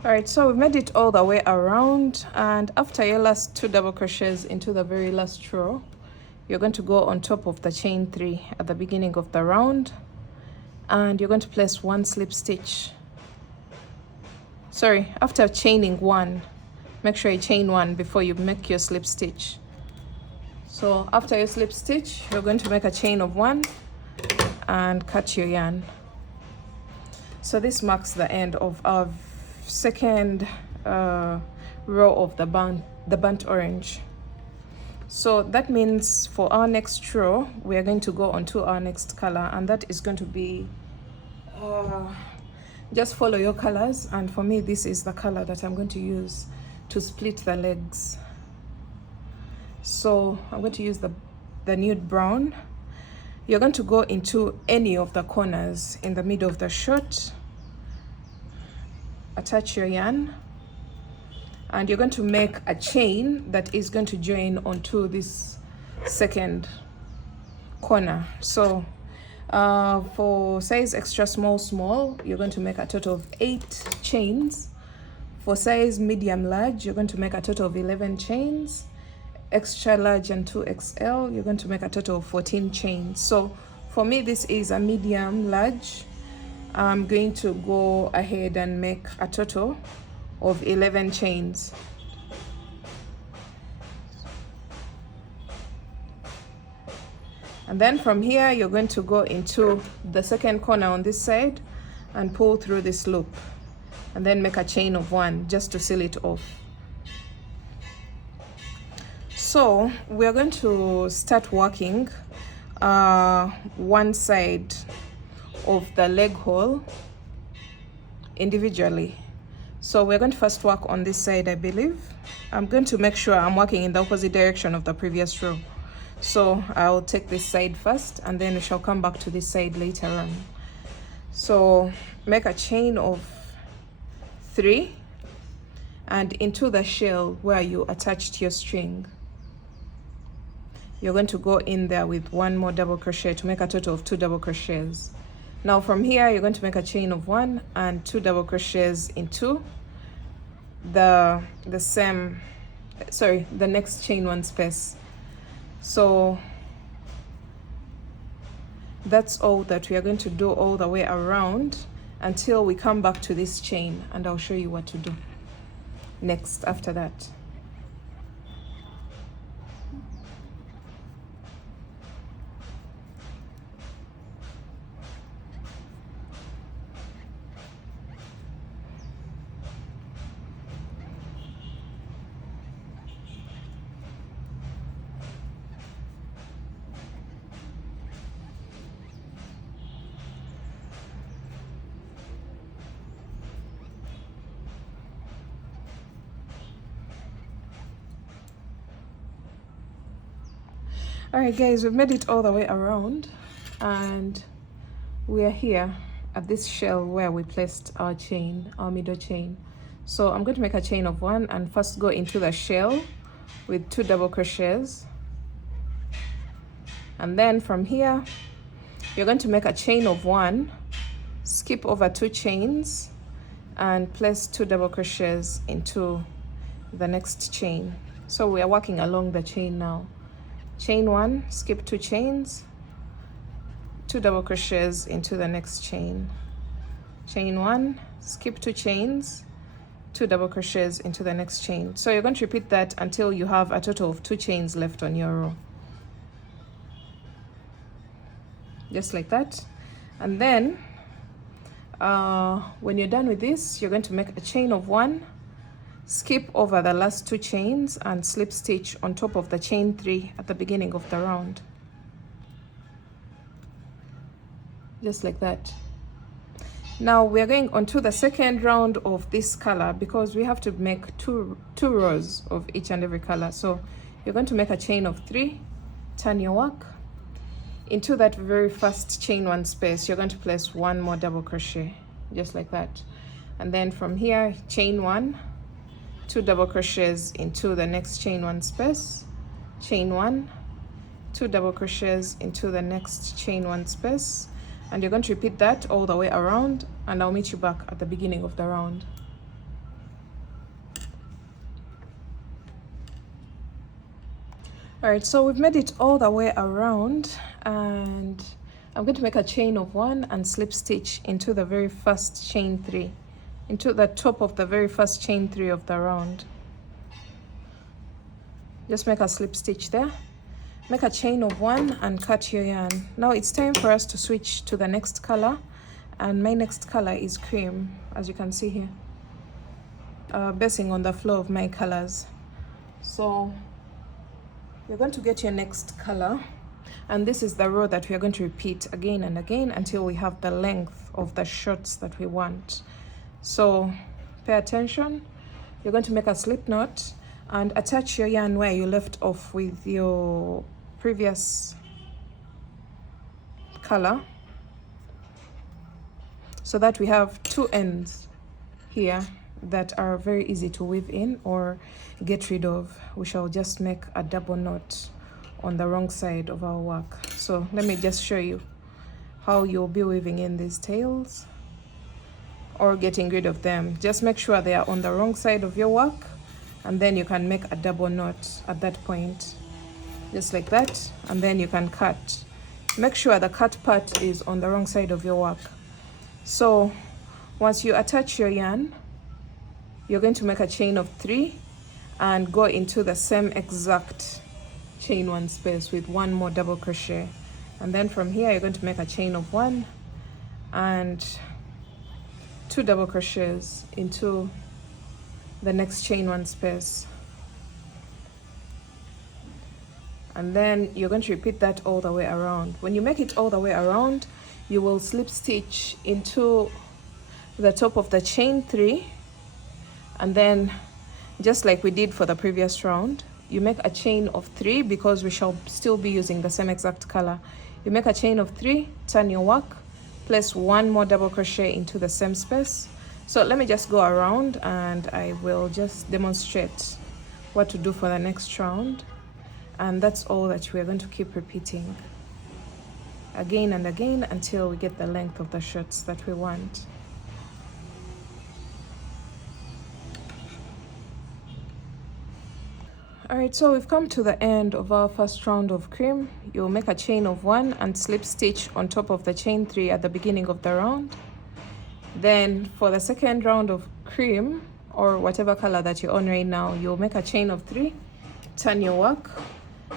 All right, so we've made it all the way around, and after your last 2 double crochets into the very last row, you're going to go on top of the chain 3 at the beginning of the round, and you're going to place 1 slip stitch. Sorry, after chaining 1, make sure you chain 1 before you make your slip stitch. So after your slip stitch, you're going to make a chain of 1 and cut your yarn. So this marks the end of our second row of the burnt orange. So that means for our next row, we are going to go on to our next color, and that is going to be just follow your colors, and for me this is the color that I'm going to use to split the legs. So I'm going to use the nude brown. You're going to go into any of the corners in the middle of the shirt, attach your yarn, and you're going to make a chain that is going to join onto this second corner. So for size extra small, you're going to make a total of 8 chains. For size medium large, you're going to make a total of 11 chains. Extra large and 2XL, you're going to make a total of 14 chains. So for me, this is a medium large. I'm going to go ahead and make a total of 11 chains. And then from here, you're going to go into the second corner on this side and pull through this loop, and then make a chain of 1 just to seal it off. So we're going to start working one side of the leg hole individually. So we're going to first work on this side, I believe. I'm going to make sure I'm working in the opposite direction of the previous row. So I'll take this side first, and then we shall come back to this side later on. So make a chain of 3 and into the shell where you attached your string, you're going to go in there with 1 more double crochet to make a total of 2 double crochets. Now from here, you're going to make a chain of 1 and 2 double crochets into the same sorry, the next chain one space. So that's all that we are going to do all the way around until we come back to this chain, and I'll show you what to do next after that. All right guys, we've made it all the way around and we are here at this shell where we placed our chain, our middle chain. So I'm going to make a chain of 1 and first go into the shell with 2 double crochets, and then from here you're going to make a chain of 1, skip over 2 chains and place 2 double crochets into the next chain. So we are working along the chain now. Chain 1, skip 2 chains, 2 double crochets into the next chain. Chain 1, skip 2 chains, 2 double crochets into the next chain. So you're going to repeat that until you have a total of 2 chains left on your row. Just like that. And then when you're done with this, you're going to make a chain of 1, skip over the last 2 chains and slip stitch on top of the chain 3 at the beginning of the round. Just like that. Now we are going on to the second round of this color because we have to make two rows of each and every color. So you're going to make a chain of 3, turn your work. Into that very first chain 1 space, you're going to place 1 more double crochet, just like that. And then from here, chain 1, 2 double crochets into the next chain 1 space, chain 1, 2 double crochets into the next chain 1 space, and you're going to repeat that all the way around, and I'll meet you back at the beginning of the round. All right, so we've made it all the way around, and I'm going to make a chain of 1 and slip stitch into the very first chain 3, into the top of the very first chain 3 of the round. Just make a slip stitch there, make a chain of 1 and cut your yarn. Now it's time for us to switch to the next color, and my next color is cream, as you can see here, basing on the flow of my colors. So you're going to get your next color, and this is the row that we are going to repeat again and again until we have the length of the shorts that we want. So pay attention. You're going to make a slip knot and attach your yarn where you left off with your previous color, so that we have 2 ends here that are very easy to weave in or get rid of. We shall just make a double knot on the wrong side of our work. So let me just show you how you'll be weaving in these tails or getting rid of them. Just make sure they are on the wrong side of your work, and then you can make a double knot at that point, just like that, and then you can cut. Make sure the cut part is on the wrong side of your work. So once you attach your yarn, you're going to make a chain of 3 and go into the same exact chain 1 space with 1 more double crochet, and then from here you're going to make a chain of 1 and 2 double crochets into the next chain 1 space, and then you're going to repeat that all the way around. When you make it all the way around, you will slip stitch into the top of the chain 3, and then just like we did for the previous round, you make a chain of 3 because we shall still be using the same exact color. You make a chain of 3, turn your work, place 1 more double crochet into the same space. So let me just go around and I will just demonstrate what to do for the next round, and that's all that we're going to keep repeating again and again until we get the length of the shirts that we want. Alright, so we've come to the end of our first round of cream. You'll make a chain of 1 and slip stitch on top of the chain 3 at the beginning of the round. Then for the second round of cream, or whatever color that you're on right now, you'll make a chain of 3, turn your work,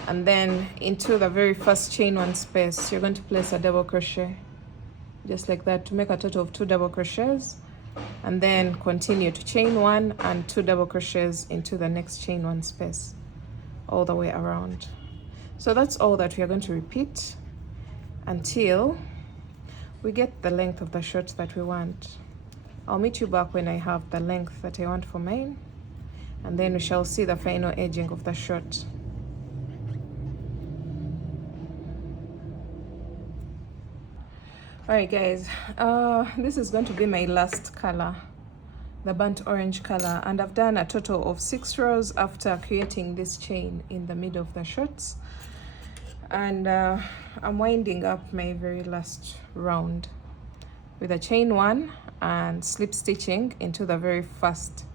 and then into the very first chain 1 space, you're going to place a double crochet, just like that, to make a total of 2 double crochets, and then continue to chain 1 and 2 double crochets into the next chain 1 space, all the way around. So that's all that we are going to repeat until we get the length of the shirt that we want. I'll meet you back when I have the length that I want for mine, and then we shall see the final edging of the shirt. Alright guys, this is going to be my last color, the burnt orange color, and I've done a total of 6 rows after creating this chain in the middle of the shirts, and I'm winding up my very last round with a chain 1 and slip stitching into the very first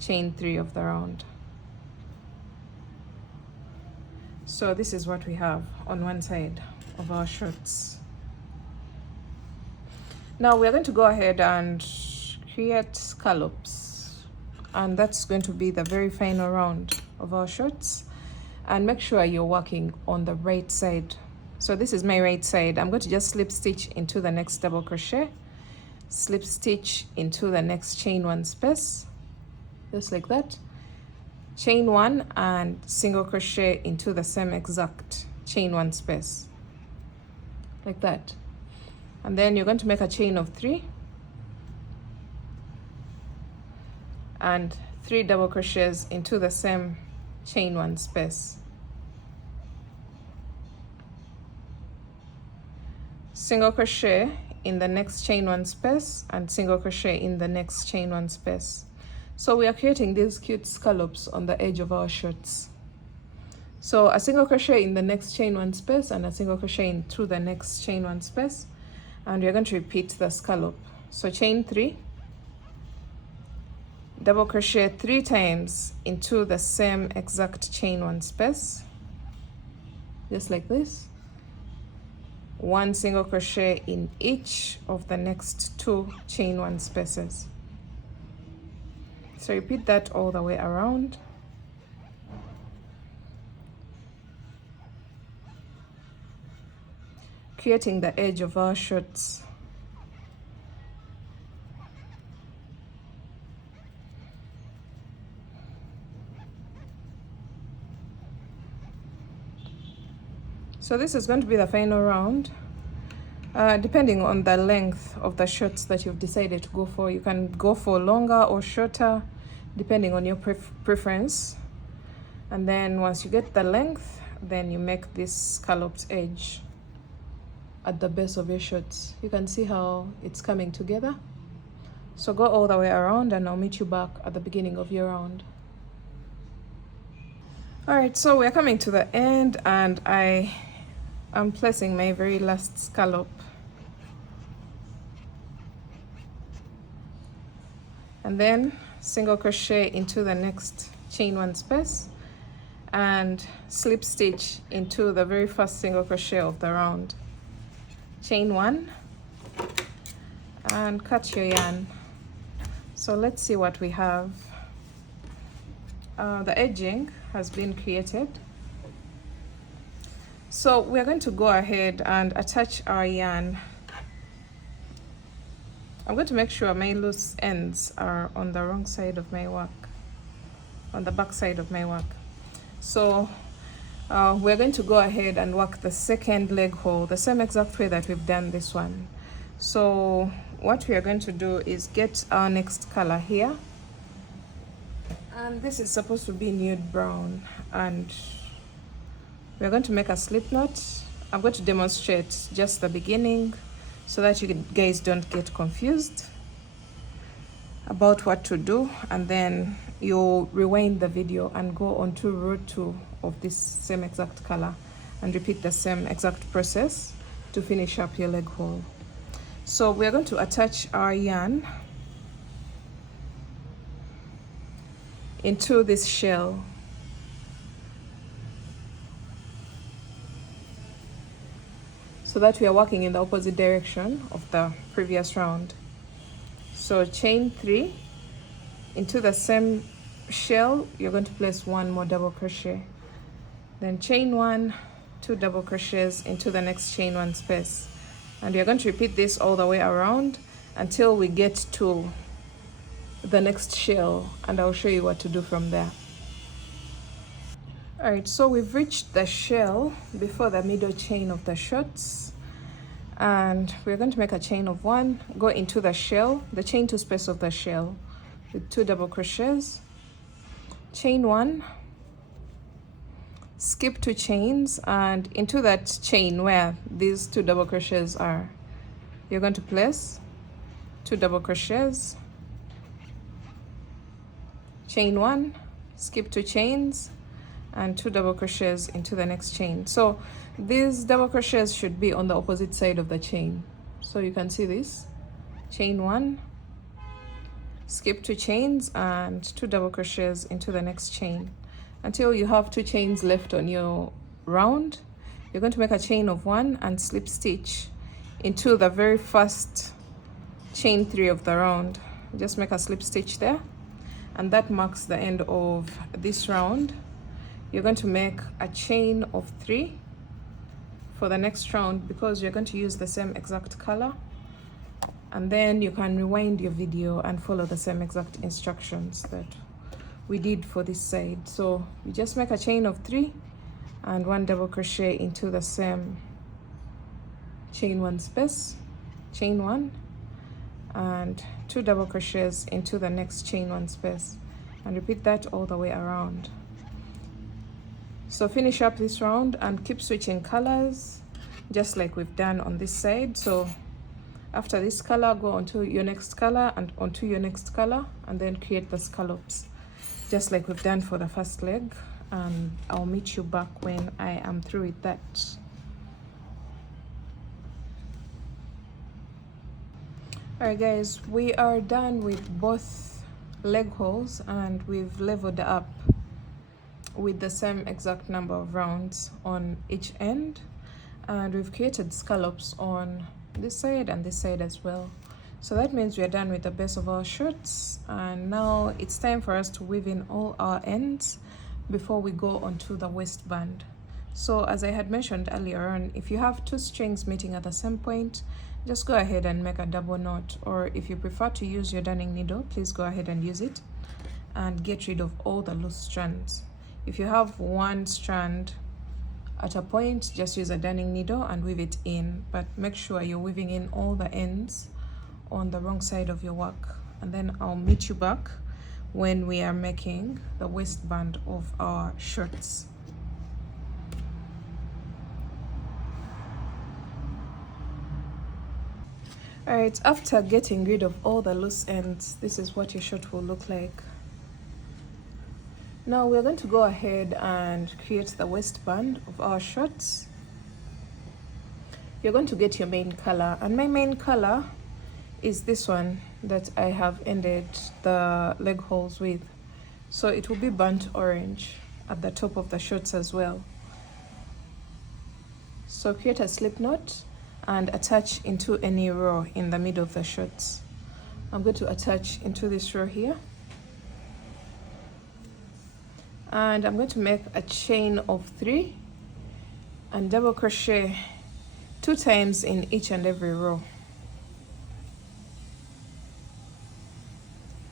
chain 3 of the round. So this is what we have on one side of our shirts. Now we're going to go ahead and create scallops, and that's going to be the very final round of our shirts. And make sure you're working on the right side. So this is my right side. I'm going to just slip stitch into the next double crochet, slip stitch into the next chain 1 space, just like that, chain 1 and single crochet into the same exact chain 1 space, like that. And then you're going to make a chain of 3 and 3 double crochets into the same chain 1 space, single crochet in the next chain 1 space, and single crochet in the next chain 1 space. So we are creating these cute scallops on the edge of our shirts. So a single crochet in the next chain 1 space and a single crochet into the next chain 1 space, and we're going to repeat the scallop. So chain 3, double crochet 3 times into the same exact chain 1 space, just like this, 1 single crochet in each of the next 2 chain 1 spaces. So repeat that all the way around. Creating the edge of our shirts. So this is going to be the final round. Depending on the length of the shirts that you've decided to go for, you can go for longer or shorter, depending on your preference. And then once you get the length, then you make this scalloped edge at the base of your shirts. You can see how it's coming together. So go all the way around, and I'll meet you back at the beginning of your round. Alright, so we're coming to the end, and I am placing my very last scallop. And then single crochet into the next chain 1 space and slip stitch into the very first single crochet of the round. Chain 1 and cut your yarn. So let's see what we have. The edging has been created. So we're going to go ahead and attach our yarn. I'm going to make sure my loose ends are on the wrong side of my work, on the back side of my work. So we're going to go ahead and work the second leg hole the same exact way that we've done this one. So what we are going to do is get our next color here, and this is supposed to be nude brown, and we're going to make a slip knot. I'm going to demonstrate just the beginning so that you guys don't get confused about what to do, and then you'll rewind the video and go on to row 2 of this same exact color and repeat the same exact process to finish up your leg hole. So we're going to attach our yarn into this shell so that we are working in the opposite direction of the previous round. So chain 3 into the same shell, you're going to place 1 more double crochet, then chain 1, 2 double crochets into the next chain 1 space, and you're going to repeat this all the way around until we get to the next shell, and I'll show you what to do from there. All right, so we've reached the shell before the middle chain of the shorts, and we're going to make a chain of 1, go into the shell, the chain 2 space of the shell, with 2 double crochets, chain 1, skip 2 chains, and into that chain where these 2 double crochets are, you're going to place 2 double crochets, chain 1, skip 2 chains, and 2 double crochets into the next chain. So these double crochets should be on the opposite side of the chain. So you can see this, chain 1, skip 2 chains, and 2 double crochets into the next chain until you have 2 chains left on your round. You're going to make a chain of 1 and slip stitch into the very first chain 3 of the round. Just make a slip stitch there, and that marks the end of this round. You're going to make a chain of 3 for the next round because you're going to use the same exact color, and then you can rewind your video and follow the same exact instructions that we did for this side. So you just make a chain of 3 and 1 double crochet into the same chain 1 space, chain 1, and 2 double crochets into the next chain 1 space, and repeat that all the way around. So finish up this round and keep switching colors just like we've done on this side. So after this color, go onto your next color and onto your next color, and then create the scallops just like we've done for the first leg, and I'll meet you back when I am through with that. Alright guys, we are done with both leg holes, and we've leveled up with the same exact number of rounds on each end, and we've created scallops on this side and this side as well. So that means we are done with the base of our shirts, and now it's time for us to weave in all our ends before we go onto the waistband. So as I had mentioned earlier on, if you have 2 strings meeting at the same point, just go ahead and make a double knot, or if you prefer to use your darning needle, please go ahead and use it and get rid of all the loose strands. If you have 1 strand at a point, just use a darning needle and weave it in, but make sure you're weaving in all the ends on the wrong side of your work. And then I'll meet you back when we are making the waistband of our shirts. Alright, after getting rid of all the loose ends, this is what your shirt will look like. Now we're going to go ahead and create the waistband of our shorts. You're going to get your main color, and my main color is this one that I have ended the leg holes with. So it will be burnt orange at the top of the shorts as well. So create a slip knot and attach into any row in the middle of the shorts. I'm going to attach into this row here, and I'm going to make a chain of 3 and double crochet 2 times in each and every row.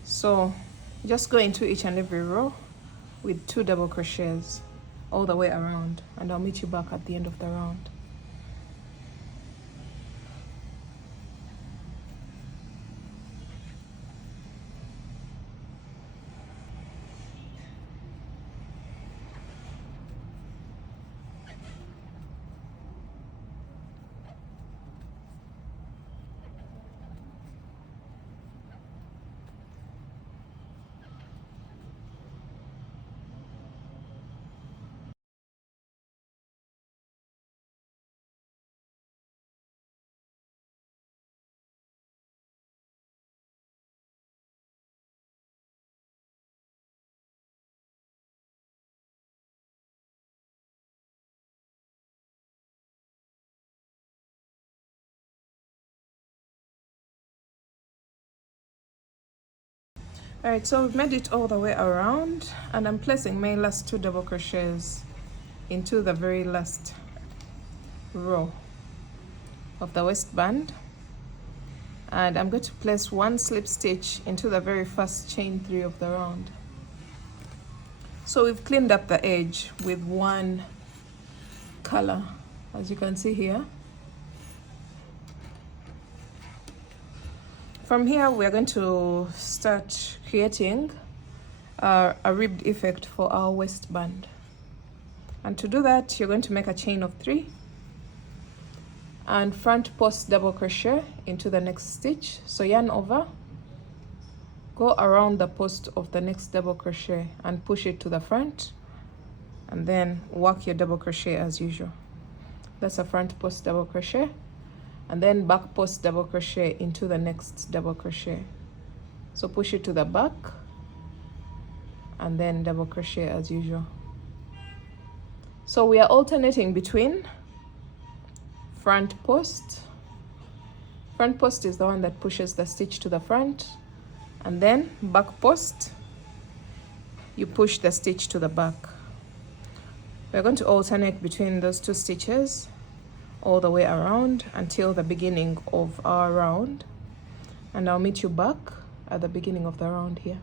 So just go into each and every row with 2 double crochets all the way around, and I'll meet you back at the end of the round. Alright, so we've made it all the way around, and I'm placing my last 2 double crochets into the very last row of the waistband, and I'm going to place 1 slip stitch into the very first chain 3 of the round. So we've cleaned up the edge with 1 color, as you can see here. From here, we're going to start creating a ribbed effect for our waistband. And to do that, you're going to make a chain of 3 and front post double crochet into the next stitch. So yarn over, go around the post of the next double crochet and push it to the front, and then work your double crochet as usual. That's a front post double crochet, and then back post double crochet into the next double crochet. So push it to the back and then double crochet as usual. So we are alternating between front post. Front post is the one that pushes the stitch to the front, and then back post, you push the stitch to the back. We're going to alternate between those 2 stitches all the way around until the beginning of our round, and I'll meet you back at the beginning of the round here.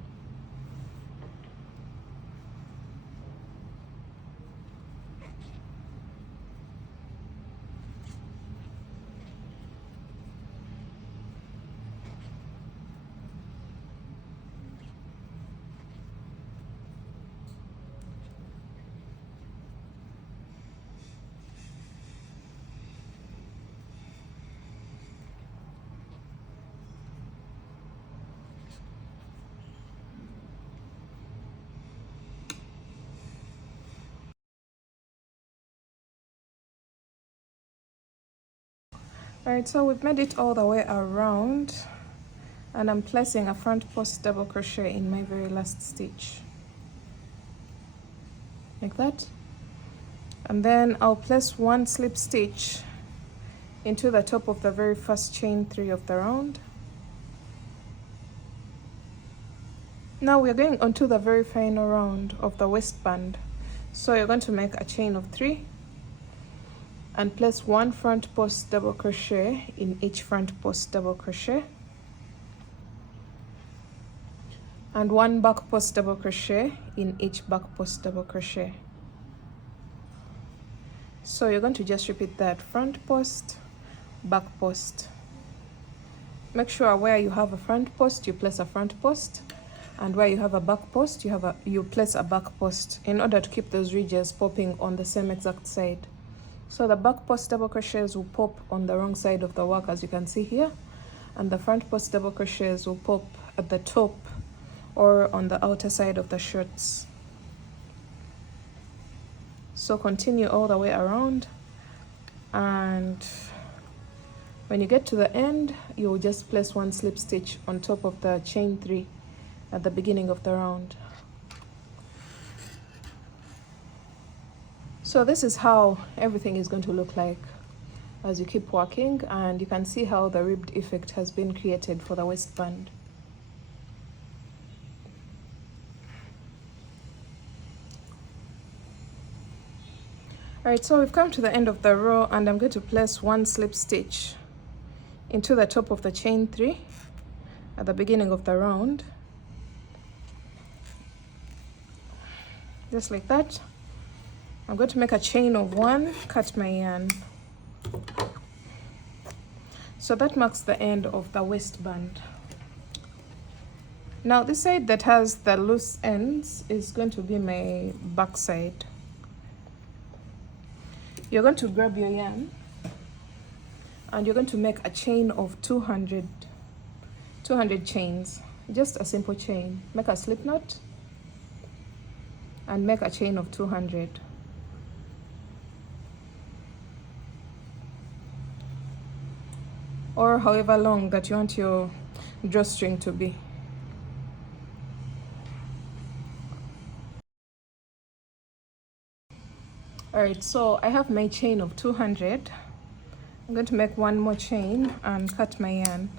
Alright, so we've made it all the way around, and I'm placing a front post double crochet in my very last stitch, like that. And then I'll place 1 slip stitch into the top of the very first chain 3 of the round. Now we're going on to the very final round of the waistband. So you're going to make a chain of 3 and place 1 front post double crochet in each front post double crochet, and 1 back post double crochet in each back post double crochet. So you're going to just repeat that: front post, back post. Make sure where you have a front post, you place a front post, and where you have a back post, you place a back post, in order to keep those ridges popping on the same exact side. So the back post double crochets will pop on the wrong side of the work, as you can see here, and the front post double crochets will pop at the top or on the outer side of the shirts. So continue all the way around, and when you get to the end, you will just place 1 slip stitch on top of the chain 3 at the beginning of the round. So this is how everything is going to look like as you keep working, and you can see how the ribbed effect has been created for the waistband. Alright, so we've come to the end of the row, and I'm going to place 1 slip stitch into the top of the chain 3 at the beginning of the round, just like that. I'm going to make a chain of 1, cut my yarn. So that marks the end of the waistband. Now this side that has the loose ends is going to be my back side. You're going to grab your yarn and you're going to make a chain of 200 chains, just a simple chain. Make a slip knot and make a chain of 200. Or however long that you want your drawstring to be. Alright, so I have my chain of 200. I'm going to make 1 more chain and cut my yarn.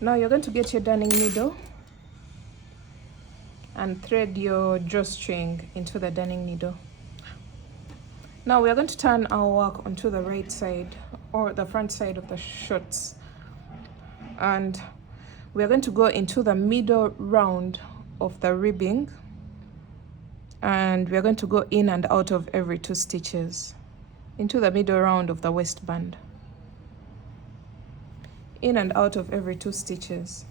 Now you're going to get your darning needle and thread your drawstring into the darning needle. Now we are going to turn our work onto the right side or the front side of the shorts, and we are going to go into the middle round of the ribbing, and we are going to go in and out of every 2 stitches into the middle round of the waistband, in and out of every 2 stitches.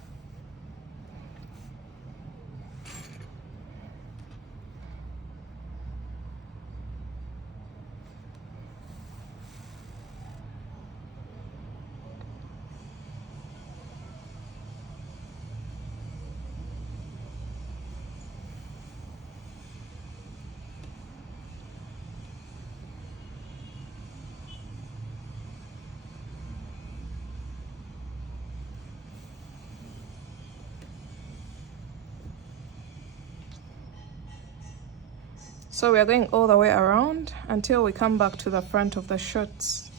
So we are going all the way around until we come back to the front of the shorts.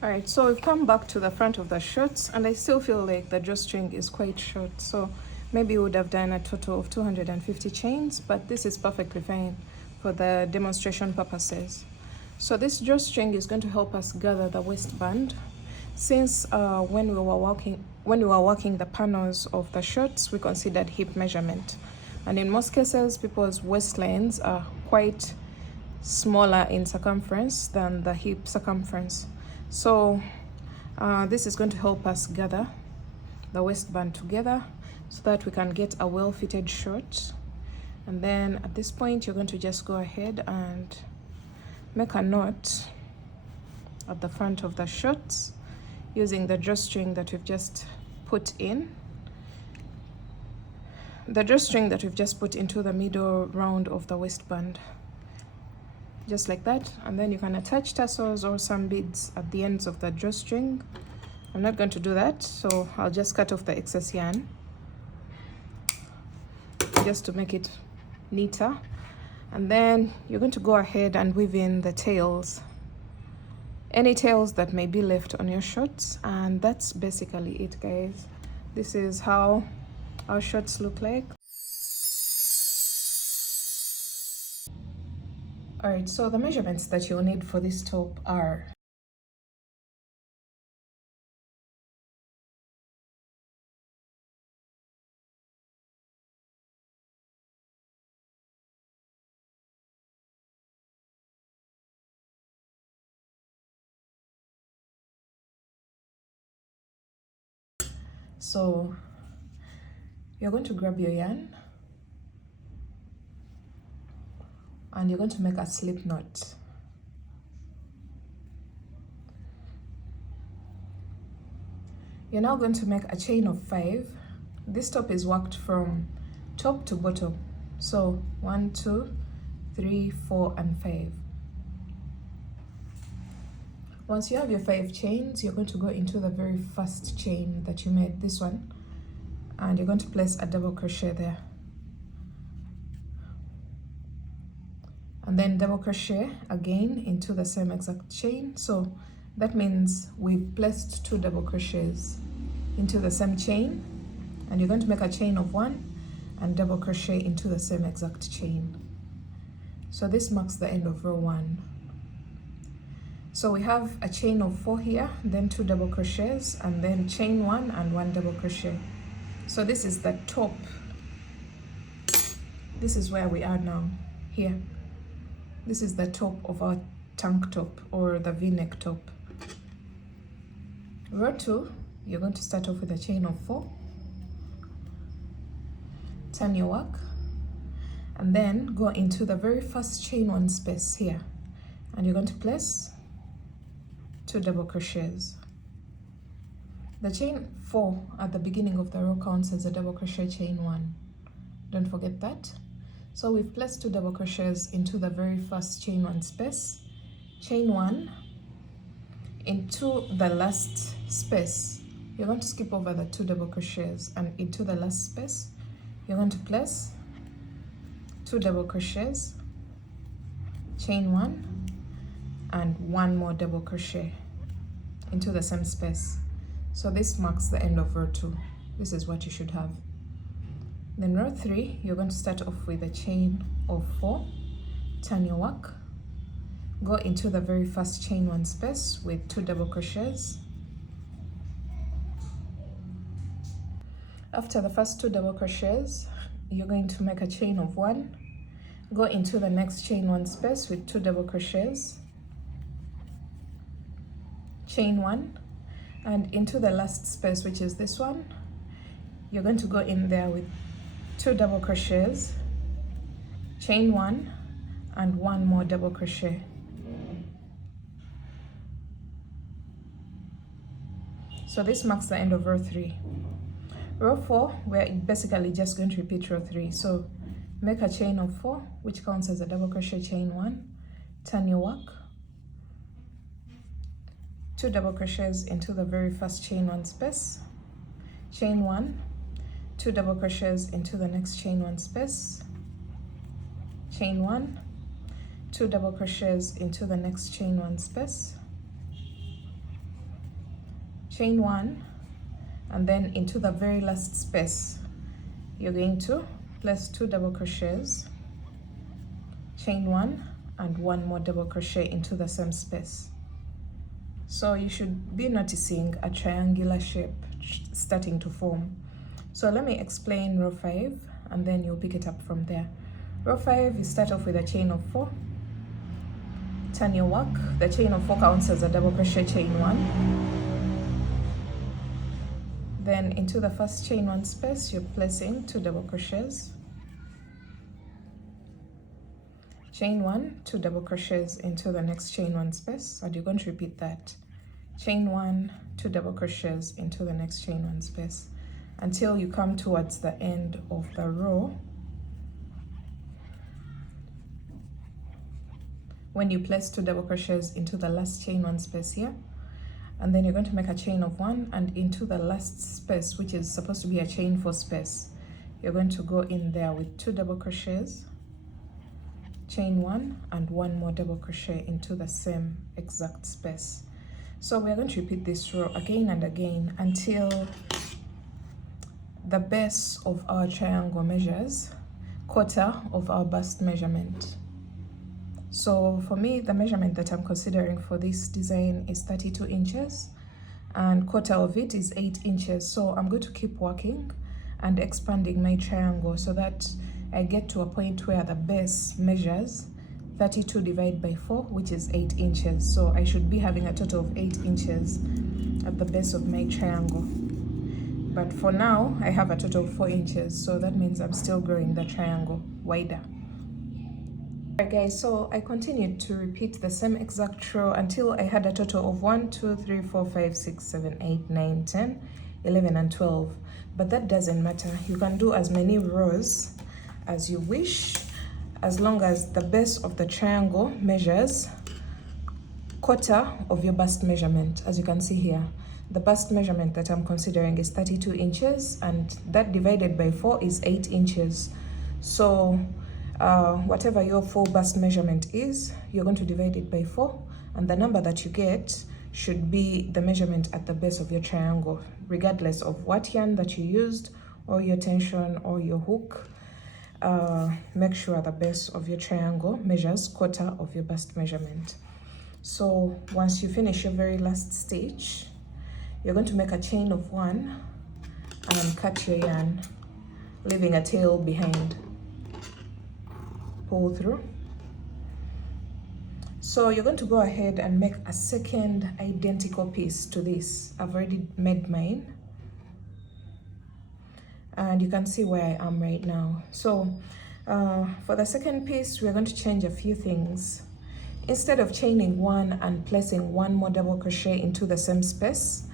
Alright, so we've come back to the front of the shorts, and I still feel like the drawstring is quite short, so maybe we would have done a total of 250 chains, but this is perfectly fine for the demonstration purposes. So this drawstring is going to help us gather the waistband, since when we were working the panels of the shorts, we considered hip measurement, and in most cases people's waistlines are quite smaller in circumference than the hip circumference. So this is going to help us gather the waistband together so that we can get a well-fitted short. And then at this point you're going to just go ahead and make a knot at the front of the shorts using the drawstring that we've just put in. The drawstring that we've just put into the middle round of the waistband. Just like that, and then you can attach tassels or some beads at the ends of the drawstring. I'm not going to do that, so I'll just cut off the excess yarn just to make it neater. And then you're going to go ahead and weave in the tails, any tails that may be left on your shorts, and that's basically it, guys. This is how our shorts look like. Alright, so the measurements that you'll need for this top are so you're going to grab your yarn and you're going to make a slip knot. You're now going to make a chain of 5. This top is worked from top to bottom, so 1, 2, 3, 4, and 5. Once you have your 5 chains, you're going to go into the very first chain that you made, this one, and you're going to place a double crochet there. And then double crochet again into the same exact chain. So that means we've placed 2 double crochets into the same chain, and you're going to make a chain of 1 and double crochet into the same exact chain. So this marks the end of row 1. So we have a chain of 4 here, then 2 double crochets, and then chain 1 and 1 double crochet. So this is the top. This is where we are now, here. This is the top of our tank top or the v-neck top. Row 2, you're going to start off with a chain of 4, turn your work, and then go into the very first chain 1 space here, and you're going to place 2 double crochets. The chain 4 at the beginning of the row counts as a double crochet chain 1. Don't forget that. So we've placed 2 double crochets into the very first chain 1 space, chain 1, into the last space. You're going to skip over the 2 double crochets, and into the last space you're going to place 2 double crochets, chain 1, and 1 more double crochet into the same space. So this marks the end of row 2. This is what you should have. Then row 3, you're going to start off with a chain of 4, turn your work, go into the very first chain 1 space with 2 double crochets. After the first 2 double crochets, you're going to make a chain of 1, go into the next chain 1 space with 2 double crochets, chain 1, and into the last space, which is this one, you're going to go in there with 2 double crochets, chain 1, and 1 more double crochet. So this marks the end of row 3. Row 4, we're basically just going to repeat row 3. So make a chain of 4, which counts as a double crochet chain 1, turn your work, 2 double crochets into the very first chain 1 space, chain 1, 2 double crochets into the next chain 1 space, chain 1, 2 double crochets into the next chain 1 space, chain 1, and then into the very last space you're going to place 2 double crochets, chain 1, and 1 more double crochet into the same space. So you should be noticing a triangular shape starting to form. So let me explain row 5 and then you'll pick it up from there. Row 5, you start off with a chain of 4, turn your work. The chain of 4 counts as a double crochet chain 1. Then into the first chain 1 space, you're placing 2 double crochets, chain 1, 2 double crochets into the next chain 1 space, and you're going to repeat that. Chain 1, 2 double crochets into the next chain 1 space until you come towards the end of the row, when you place 2 double crochets into the last chain 1 space here, and then you're going to make a chain of 1, and into the last space, which is supposed to be a chain 4 space, you're going to go in there with 2 double crochets, chain 1, and 1 more double crochet into the same exact space. So we're going to repeat this row again and again until the base of our triangle measures quarter of our bust measurement. So for me, the measurement that I'm considering for this design is 32 inches and quarter of it is 8 inches. So I'm going to keep working and expanding my triangle so that I get to a point where the base measures 32 divided by 4, which is 8 inches. So I should be having a total of 8 inches at the base of my triangle. But for now, I have a total of 4 inches. So that means I'm still growing the triangle wider. Alright guys, so I continued to repeat the same exact row until I had a total of 1, 2, 3, 4, 5, 6, 7, 8, 9, 10, 11, and 12. But that doesn't matter. You can do as many rows as you wish, as long as the base of the triangle measures quarter of your bust measurement. As you can see here, the bust measurement that I'm considering is 32 inches, and that divided by 4 is 8 inches. So whatever your full bust measurement is, you're going to divide it by 4, and the number that you get should be the measurement at the base of your triangle, regardless of what yarn that you used, or your tension, or your hook. Make sure the base of your triangle measures quarter of your bust measurement. So once you finish your very last stitch, you're going to make a chain of 1 and cut your yarn, leaving a tail behind. Pull through. So you're going to go ahead and make a second identical piece to this. I've already made mine, and you can see where I am right now. So for the second piece, we're going to change a few things. Instead of chaining 1 and placing 1 more double crochet into the same space,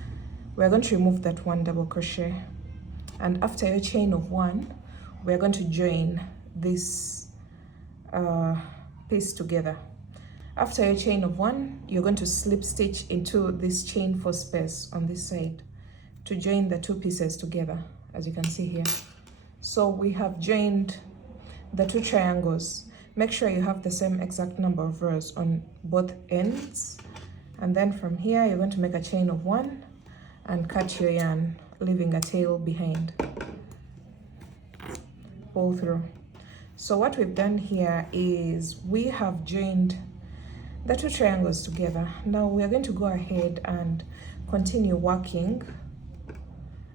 we're going to remove that 1 double crochet, and after your chain of 1, we're going to join this piece together. After your chain of 1, you're going to slip stitch into this chain 4 space on this side to join the 2 pieces together, as you can see here. So we have joined the 2 triangles. Make sure you have the same exact number of rows on both ends, and then from here you're going to make a chain of 1 and cut your yarn, leaving a tail behind. Pull through. So what we've done here is we have joined the 2 triangles together. Now we are going to go ahead and continue working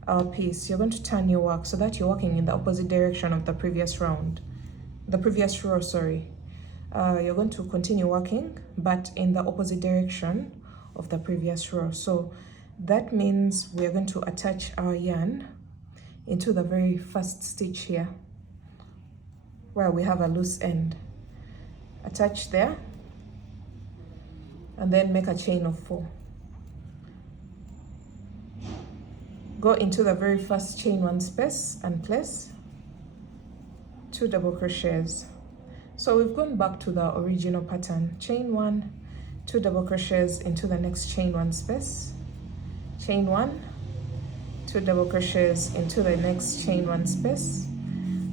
our piece. You're going to turn your work so that you're working in the opposite direction of the previous round, the previous row, sorry. You're going to continue working, but in the opposite direction of the previous row. So that means we're going to attach our yarn into the very first stitch here, where we have a loose end. Attach there, and then make a chain of 4. Go into the very first chain 1 space and place 2 double crochets. So we've gone back to the original pattern. Chain 1, 2 double crochets into the next chain 1 space, chain 1, 2 double crochets into the next chain 1 space,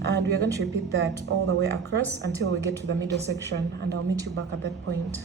and we are going to repeat that all the way across until we get to the middle section, and I'll meet you back at that point.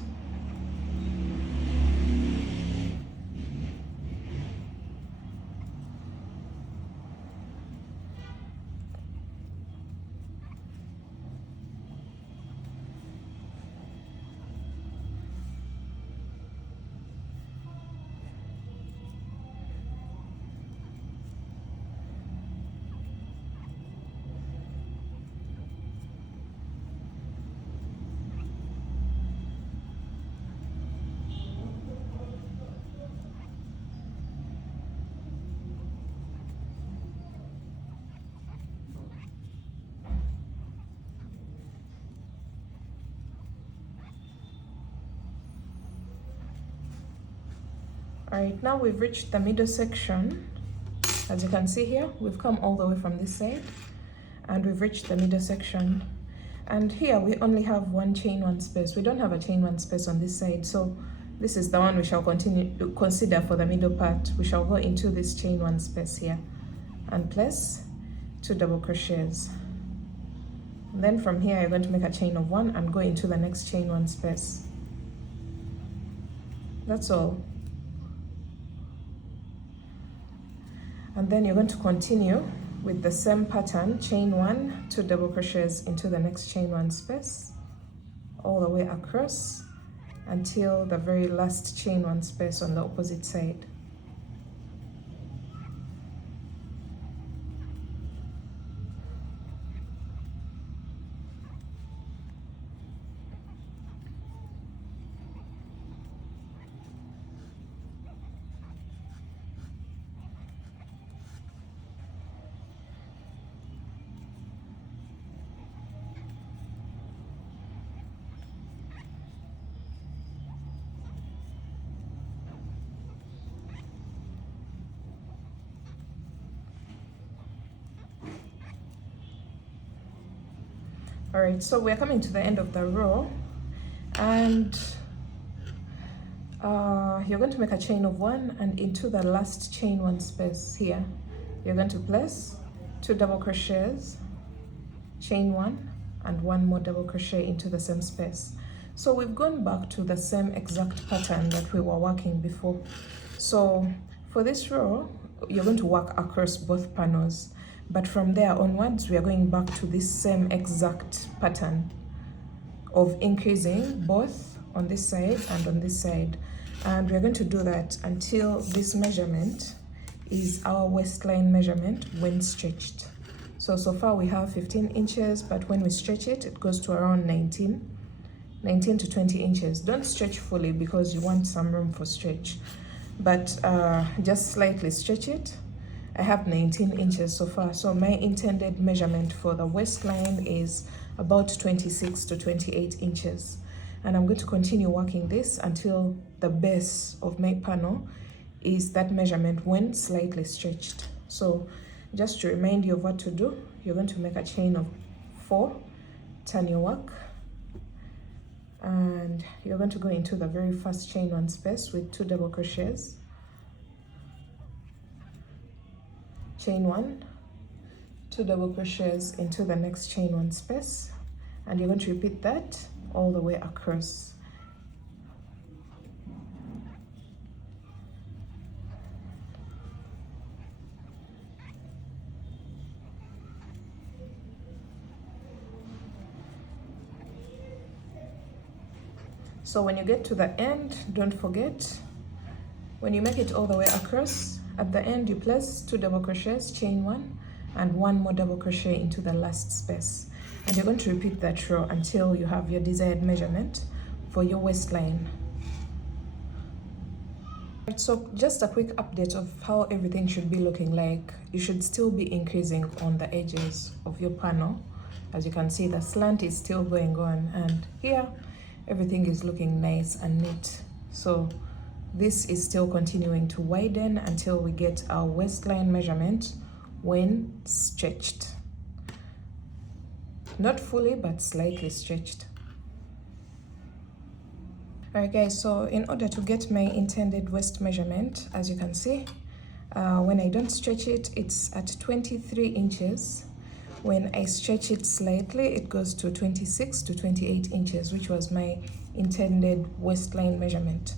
Alright, now we've reached the middle section. As you can see here, we've come all the way from this side and we've reached the middle section. And here we only have 1 chain 1 space. We don't have a chain 1 space on this side, so this is the one we shall continue to consider for the middle part. We shall go into this chain 1 space here and place 2 double crochets. And then from here you're going to make a chain of 1 and go into the next chain 1 space. That's all. And then you're going to continue with the same pattern, chain 1, 2 double crochets into the next chain 1 space, all the way across until the very last chain 1 space on the opposite side. Alright, so we're coming to the end of the row, and you're going to make a chain of 1, and into the last chain 1 space here you're going to place 2 double crochets, chain 1, and 1 more double crochet into the same space. So we've gone back to the same exact pattern that we were working before. So for this row you're going to work across both panels, but from there onwards we are going back to this same exact pattern of increasing both on this side and on this side, and we are going to do that until this measurement is our waistline measurement when stretched. So far we have 15 inches, but when we stretch it, it goes to around 19 to 20 inches. Don't stretch fully because you want some room for stretch, but just slightly stretch it. I have 19 inches so far, so my intended measurement for the waistline is about 26 to 28 inches. And I'm going to continue working this until the base of my panel is that measurement when slightly stretched. So just to remind you of what to do, you're going to make a chain of 4, turn your work, and you're going to go into the very first chain 1 space with 2 double crochets, chain 1, 2 double crochets into the next chain 1 space, and you're going to repeat that all the way across. So when you get to the end, don't forget, when you make it all the way across, at the end you place 2 double crochets, chain 1, and 1 more double crochet into the last space. And you're going to repeat that row until you have your desired measurement for your waistline. So just a quick update of how everything should be looking like. You should still be increasing on the edges of your panel. As you can see, the slant is still going on, and here everything is looking nice and neat. So this is still continuing to widen until we get our waistline measurement when stretched. Not fully, but slightly stretched. Alright guys, so in order to get my intended waist measurement, as you can see, when I don't stretch it, it's at 23 inches. When I stretch it slightly, it goes to 26 to 28 inches, which was my intended waistline measurement.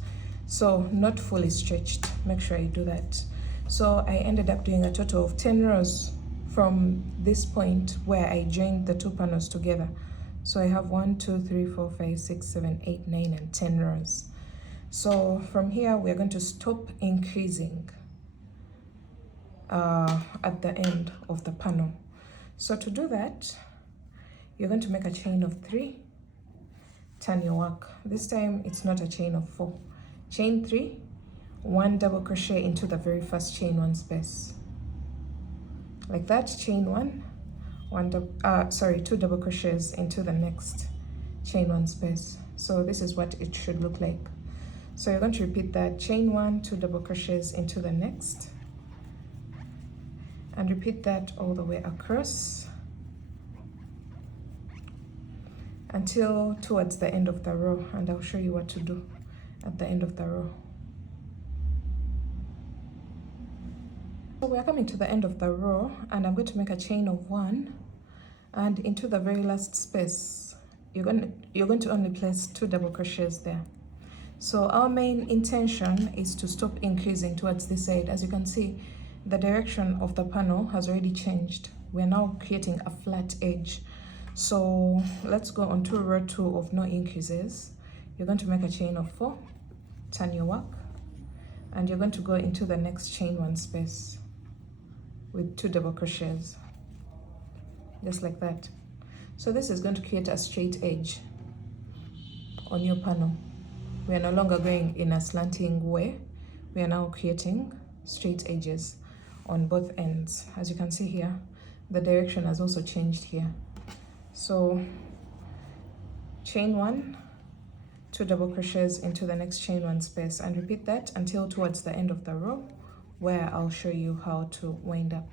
So not fully stretched, make sure you do that. So I ended up doing a total of 10 rows from this point where I joined the 2 panels together. So I have 1, 2, 3, 4, 5, 6, 7, 8, 9, and 10 rows. So from here, we're going to stop increasing at the end of the panel. So to do that, you're going to make a chain of 3, turn your work. This time it's not a chain of 4. Chain 3, 1 double crochet into the very first chain 1 space. Like that, chain 1, 2 double crochets into the next chain 1 space. So this is what it should look like. So you're going to repeat that, chain 1, 2 double crochets into the next, and repeat that all the way across until towards the end of the row, and I'll show you what to do at the end of the row. So we're coming to the end of the row, and I'm going to make a chain of 1, and into the very last space you're going to only place 2 double crochets there. So our main intention is to stop increasing towards this side. As you can see, the direction of the panel has already changed. We're now creating a flat edge. So let's go on to row 2 of no increases. You're going to make a chain of 4, turn your work, and you're going to go into the next chain 1 space with 2 double crochets, just like that. So this is going to create a straight edge on your panel. We are no longer going in a slanting way. We are now creating straight edges on both ends. As you can see here, the direction has also changed here. So chain 1, 2 double crochets into the next chain 1 space, and repeat that until towards the end of the row, where I'll show you how to wind up.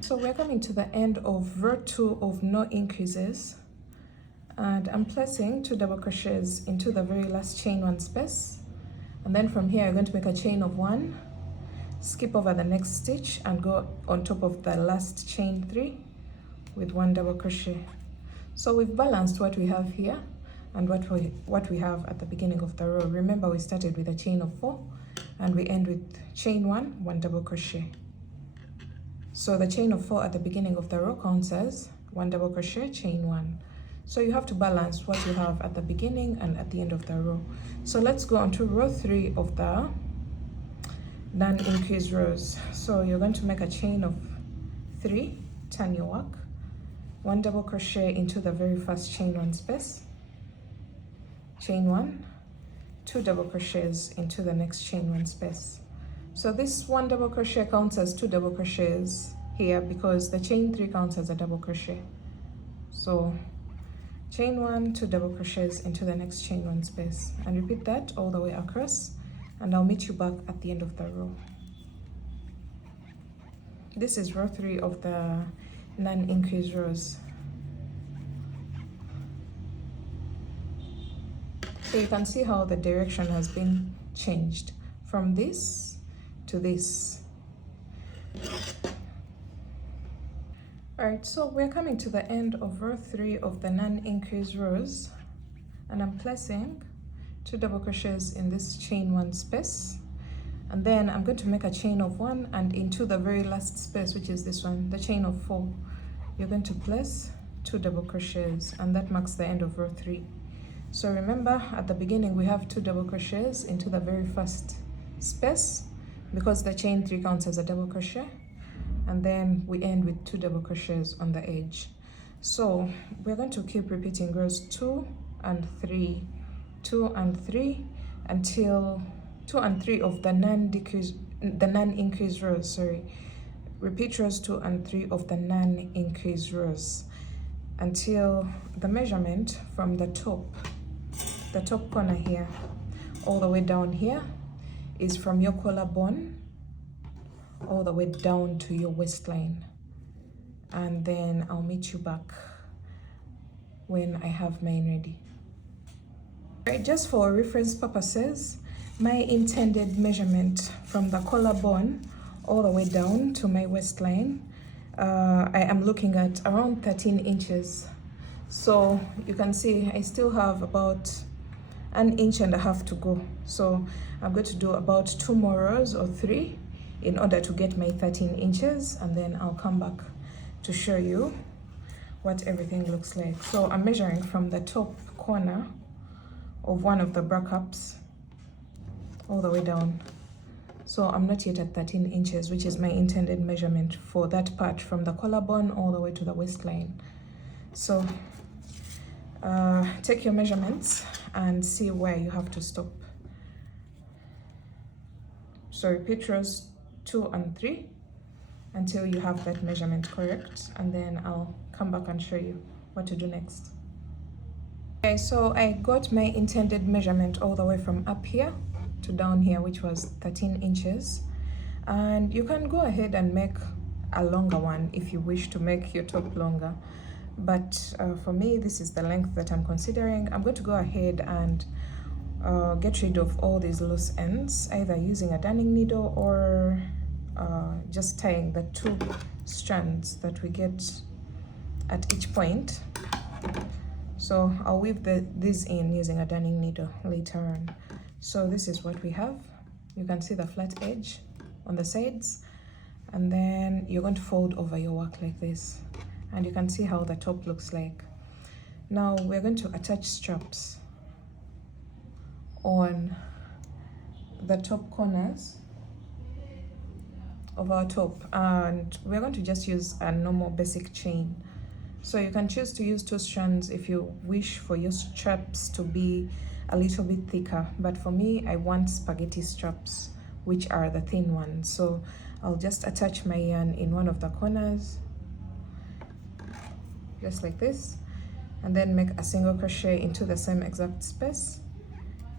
So we're coming to the end of row 2 of no increases, and I'm placing 2 double crochets into the very last chain 1 space, and then from here you're going to make a chain of 1, skip over the next stitch and go on top of the last chain 3 with 1 double crochet. So we've balanced what we have here and what we have at the beginning of the row. Remember, we started with a chain of 4 and we end with chain 1, 1 double crochet. So the chain of 4 at the beginning of the row counts as 1 double crochet, chain 1. So you have to balance what you have at the beginning and at the end of the row. So let's go on to row 3 of the non-increase rows. So you're going to make a chain of 3, turn your work, 1 double crochet into the very first chain 1 space, chain 1, 2 double crochets into the next chain 1 space. So this 1 double crochet counts as 2 double crochets here because the chain 3 counts as a double crochet. So chain 1, 2 double crochets into the next chain 1 space, and repeat that all the way across, and I'll meet you back at the end of the row. This is row 3 of the non-increase rows. So you can see how the direction has been changed from this to this. Alright, so we're coming to the end of row 3 of the non-increase rows, and I'm placing 2 double crochets in this chain 1 space, and then I'm going to make a chain of 1, and into the very last space, which is this one, the chain of 4, you're going to place 2 double crochets, and that marks the end of row 3. So remember, at the beginning we have 2 double crochets into the very first space, because the chain 3 counts as a double crochet, and then we end with 2 double crochets on the edge. So we're going to keep repeating rows 2 and 3, 2 and 3, until 2 and 3 of the non-increase rows, sorry. Repeat rows 2 and 3 of the non-increase rows until the measurement from the top corner here all the way down here is from your collarbone all the way down to your waistline, and then I'll meet you back when I have mine ready. Right, just for reference purposes, my intended measurement from the collarbone all the way down to my waistline, I am looking at around 13 inches. So you can see I still have about 1.5 inches to go. So I'm going to do about 2 more rows or 3 in order to get my 13 inches, and then I'll come back to show you what everything looks like. So I'm measuring from the top corner of one of the bra cups all the way down. So I'm not yet at 13 inches, which is my intended measurement for that part from the collarbone all the way to the waistline. So take your measurements and see where you have to stop. So repeat rows 2 and 3 until you have that measurement correct, and then I'll come back and show you what to do next. Okay, so I got my intended measurement all the way from up here to down here, which was 13 inches, and you can go ahead and make a longer one if you wish to make your top longer, but for me this is the length that I'm considering. I'm going to go ahead and get rid of all these loose ends, either using a darning needle or just tying the 2 strands that we get at each point. So I'll weave these in using a darning needle later on. So this is what we have. You can see the flat edge on the sides, and then you're going to fold over your work like this, and you can see how the top looks like. Now we're going to attach straps on the top corners of our top, and we're going to just use a normal basic chain. So you can choose to use 2 strands if you wish for your straps to be a little bit thicker, but for me I want spaghetti straps, which are the thin ones. So I'll just attach my yarn in one of the corners just like this, and then make a single crochet into the same exact space,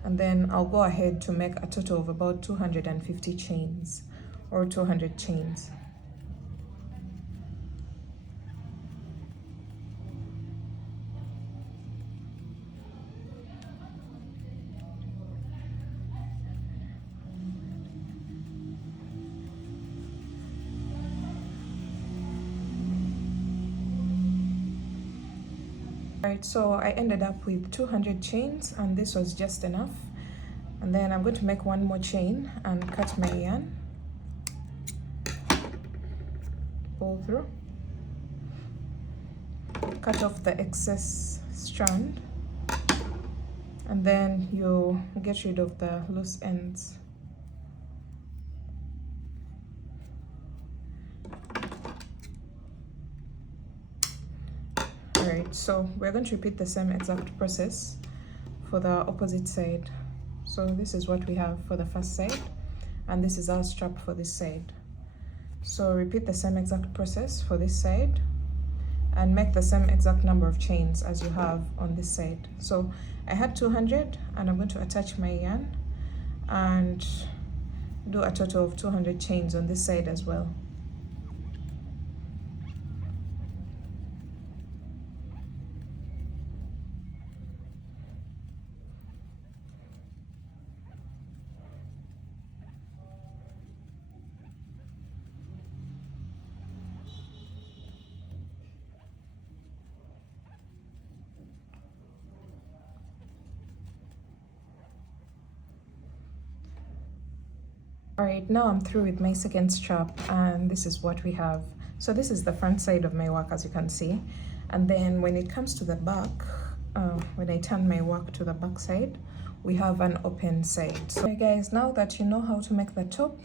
and then I'll go ahead to make a total of about 250 chains or 200 chains. Alright, so I ended up with 200 chains, and this was just enough. And then I'm going to make 1 more chain and cut my yarn, pull through, cut off the excess strand, and then you get rid of the loose ends. Alright, so we're going to repeat the same exact process for the opposite side. So this is what we have for the first side, and this is our strap for this side. So repeat the same exact process for this side, and make the same exact number of chains as you have on this side. So I had 200, and I'm going to attach my yarn and do a total of 200 chains on this side as well. Alright, now I'm through with my second strap, and this is what we have. So this is the front side of my work, as you can see. And then when it comes to the back, when I turn my work to the back side, we have an open side. So guys, now that you know how to make the top,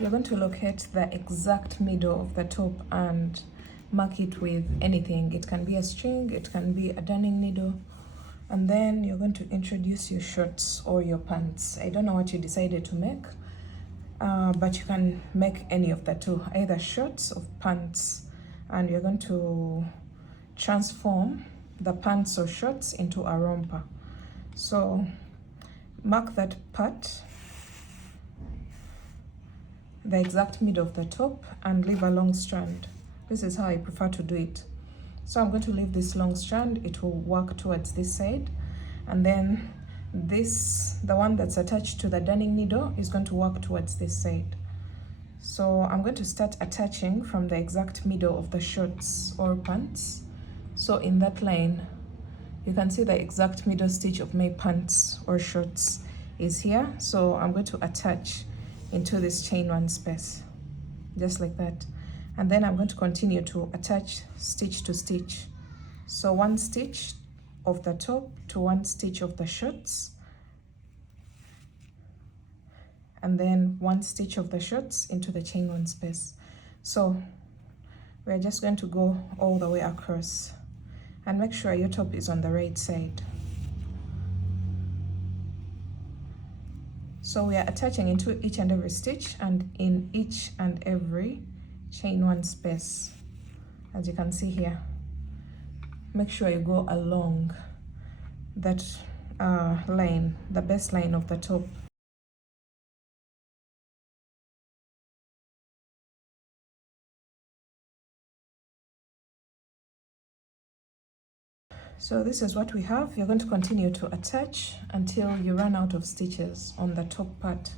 you're going to locate the exact middle of the top and mark it with anything. It can be a string, it can be a darning needle. And then you're going to introduce your shorts or your pants. I don't know what you decided to make. But you can make any of the two, either shorts or pants, and you're going to transform the pants or shorts into a romper. So mark that part, the exact middle of the top, and leave a long strand. This is how I prefer to do it. So I'm going to leave this long strand. It will work towards this side, and then this, the one that's attached to the darning needle, is going to work towards this side. So I'm going to start attaching from the exact middle of the shorts or pants. So in that line, you can see the exact middle stitch of my pants or shorts is here. So I'm going to attach into this chain one space, just like that. And then I'm going to continue to attach stitch to stitch. So one stitch of the top to one stitch of the shorts, and then one stitch of the shorts into the chain one space. So we're just going to go all the way across, and make sure your top is on the right side. So we are attaching into each and every stitch and in each and every chain one space, as you can see here. Make sure you go along that line, the base line of the top. So this is what we have. You're going to continue to attach until you run out of stitches on the top part.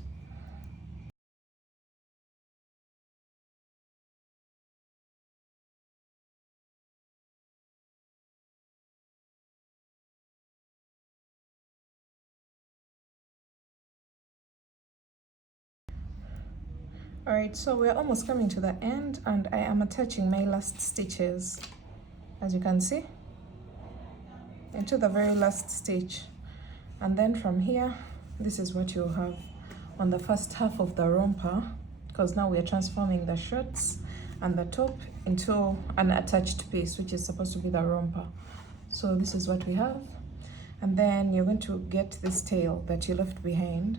Alright, so we're almost coming to the end, and I am attaching my last stitches, as you can see, into the very last stitch. And then from here, this is what you'll have on the first half of the romper, because now we are transforming the shorts and the top into an attached piece, which is supposed to be the romper. So this is what we have. And then you're going to get this tail that you left behind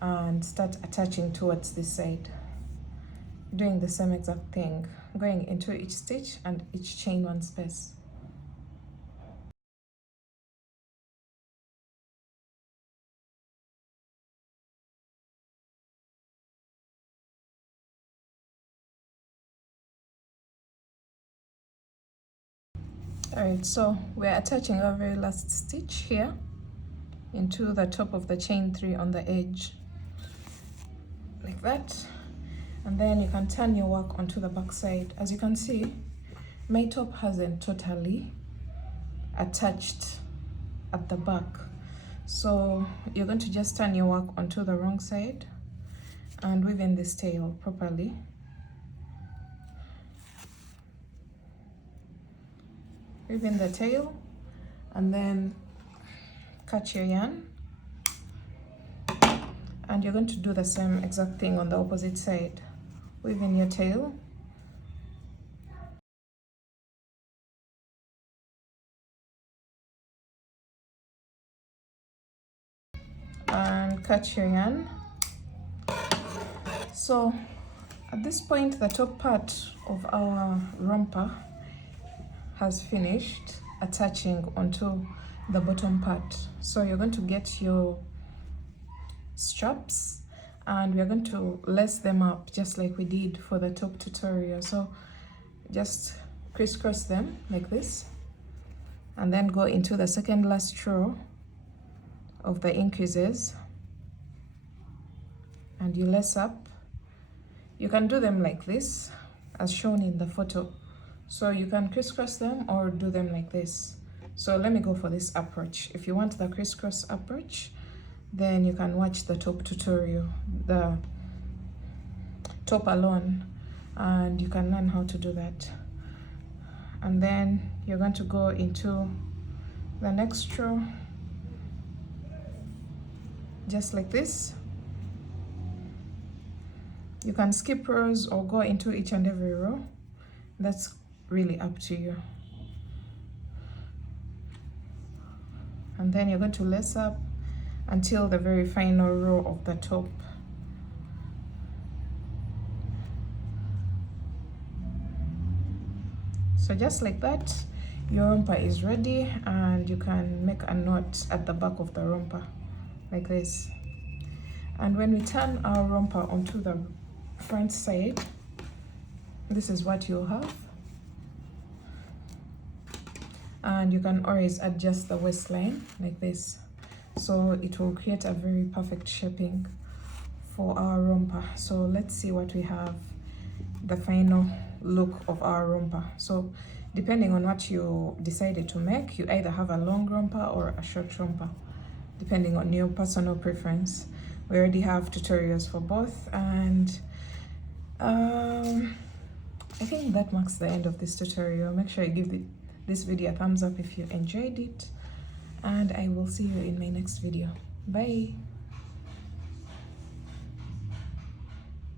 and start attaching towards this side, doing the same exact thing, going into each stitch and each chain one space. Alright, so we're attaching our very last stitch here into the top of the chain 3 on the edge, like that. And then you can turn your work onto the back side. As you can see, my top hasn't totally attached at the back, so you're going to just turn your work onto the wrong side and weave in this tail properly. Weave in the tail and then cut your yarn, and you're going to do the same exact thing on the opposite side. Weave in your tail, and cut your yarn. So at this point, the top part of our romper has finished attaching onto the bottom part. So you're going to get your straps and we are going to lace them up just like we did for the top tutorial. So just crisscross them like this and then go into the second last row of the increases and you lace up. You can do them like this as shown in the photo, so you can crisscross them or do them like this. So let me go for this approach. If you want the crisscross approach, then you can watch the top tutorial, the top alone, and you can learn how to do that. And then you're going to go into the next row just like this. You can skip rows or go into each and every row. That's really up to you. And then you're going to lace up until the very final row of the top. So just like that, your romper is ready, and you can make a knot at the back of the romper like this. And when we turn our romper onto the front side, this is what you'll have. And you can always adjust the waistline like this, so it will create a very perfect shaping for our romper. So let's see what we have, the final look of our romper. So depending on what you decided to make, you either have a long romper or a short romper, depending on your personal preference. We already have tutorials for both, and I think that marks the end of this tutorial. Make sure you give this video a thumbs up if you enjoyed it, and I will see you in my next video. Bye.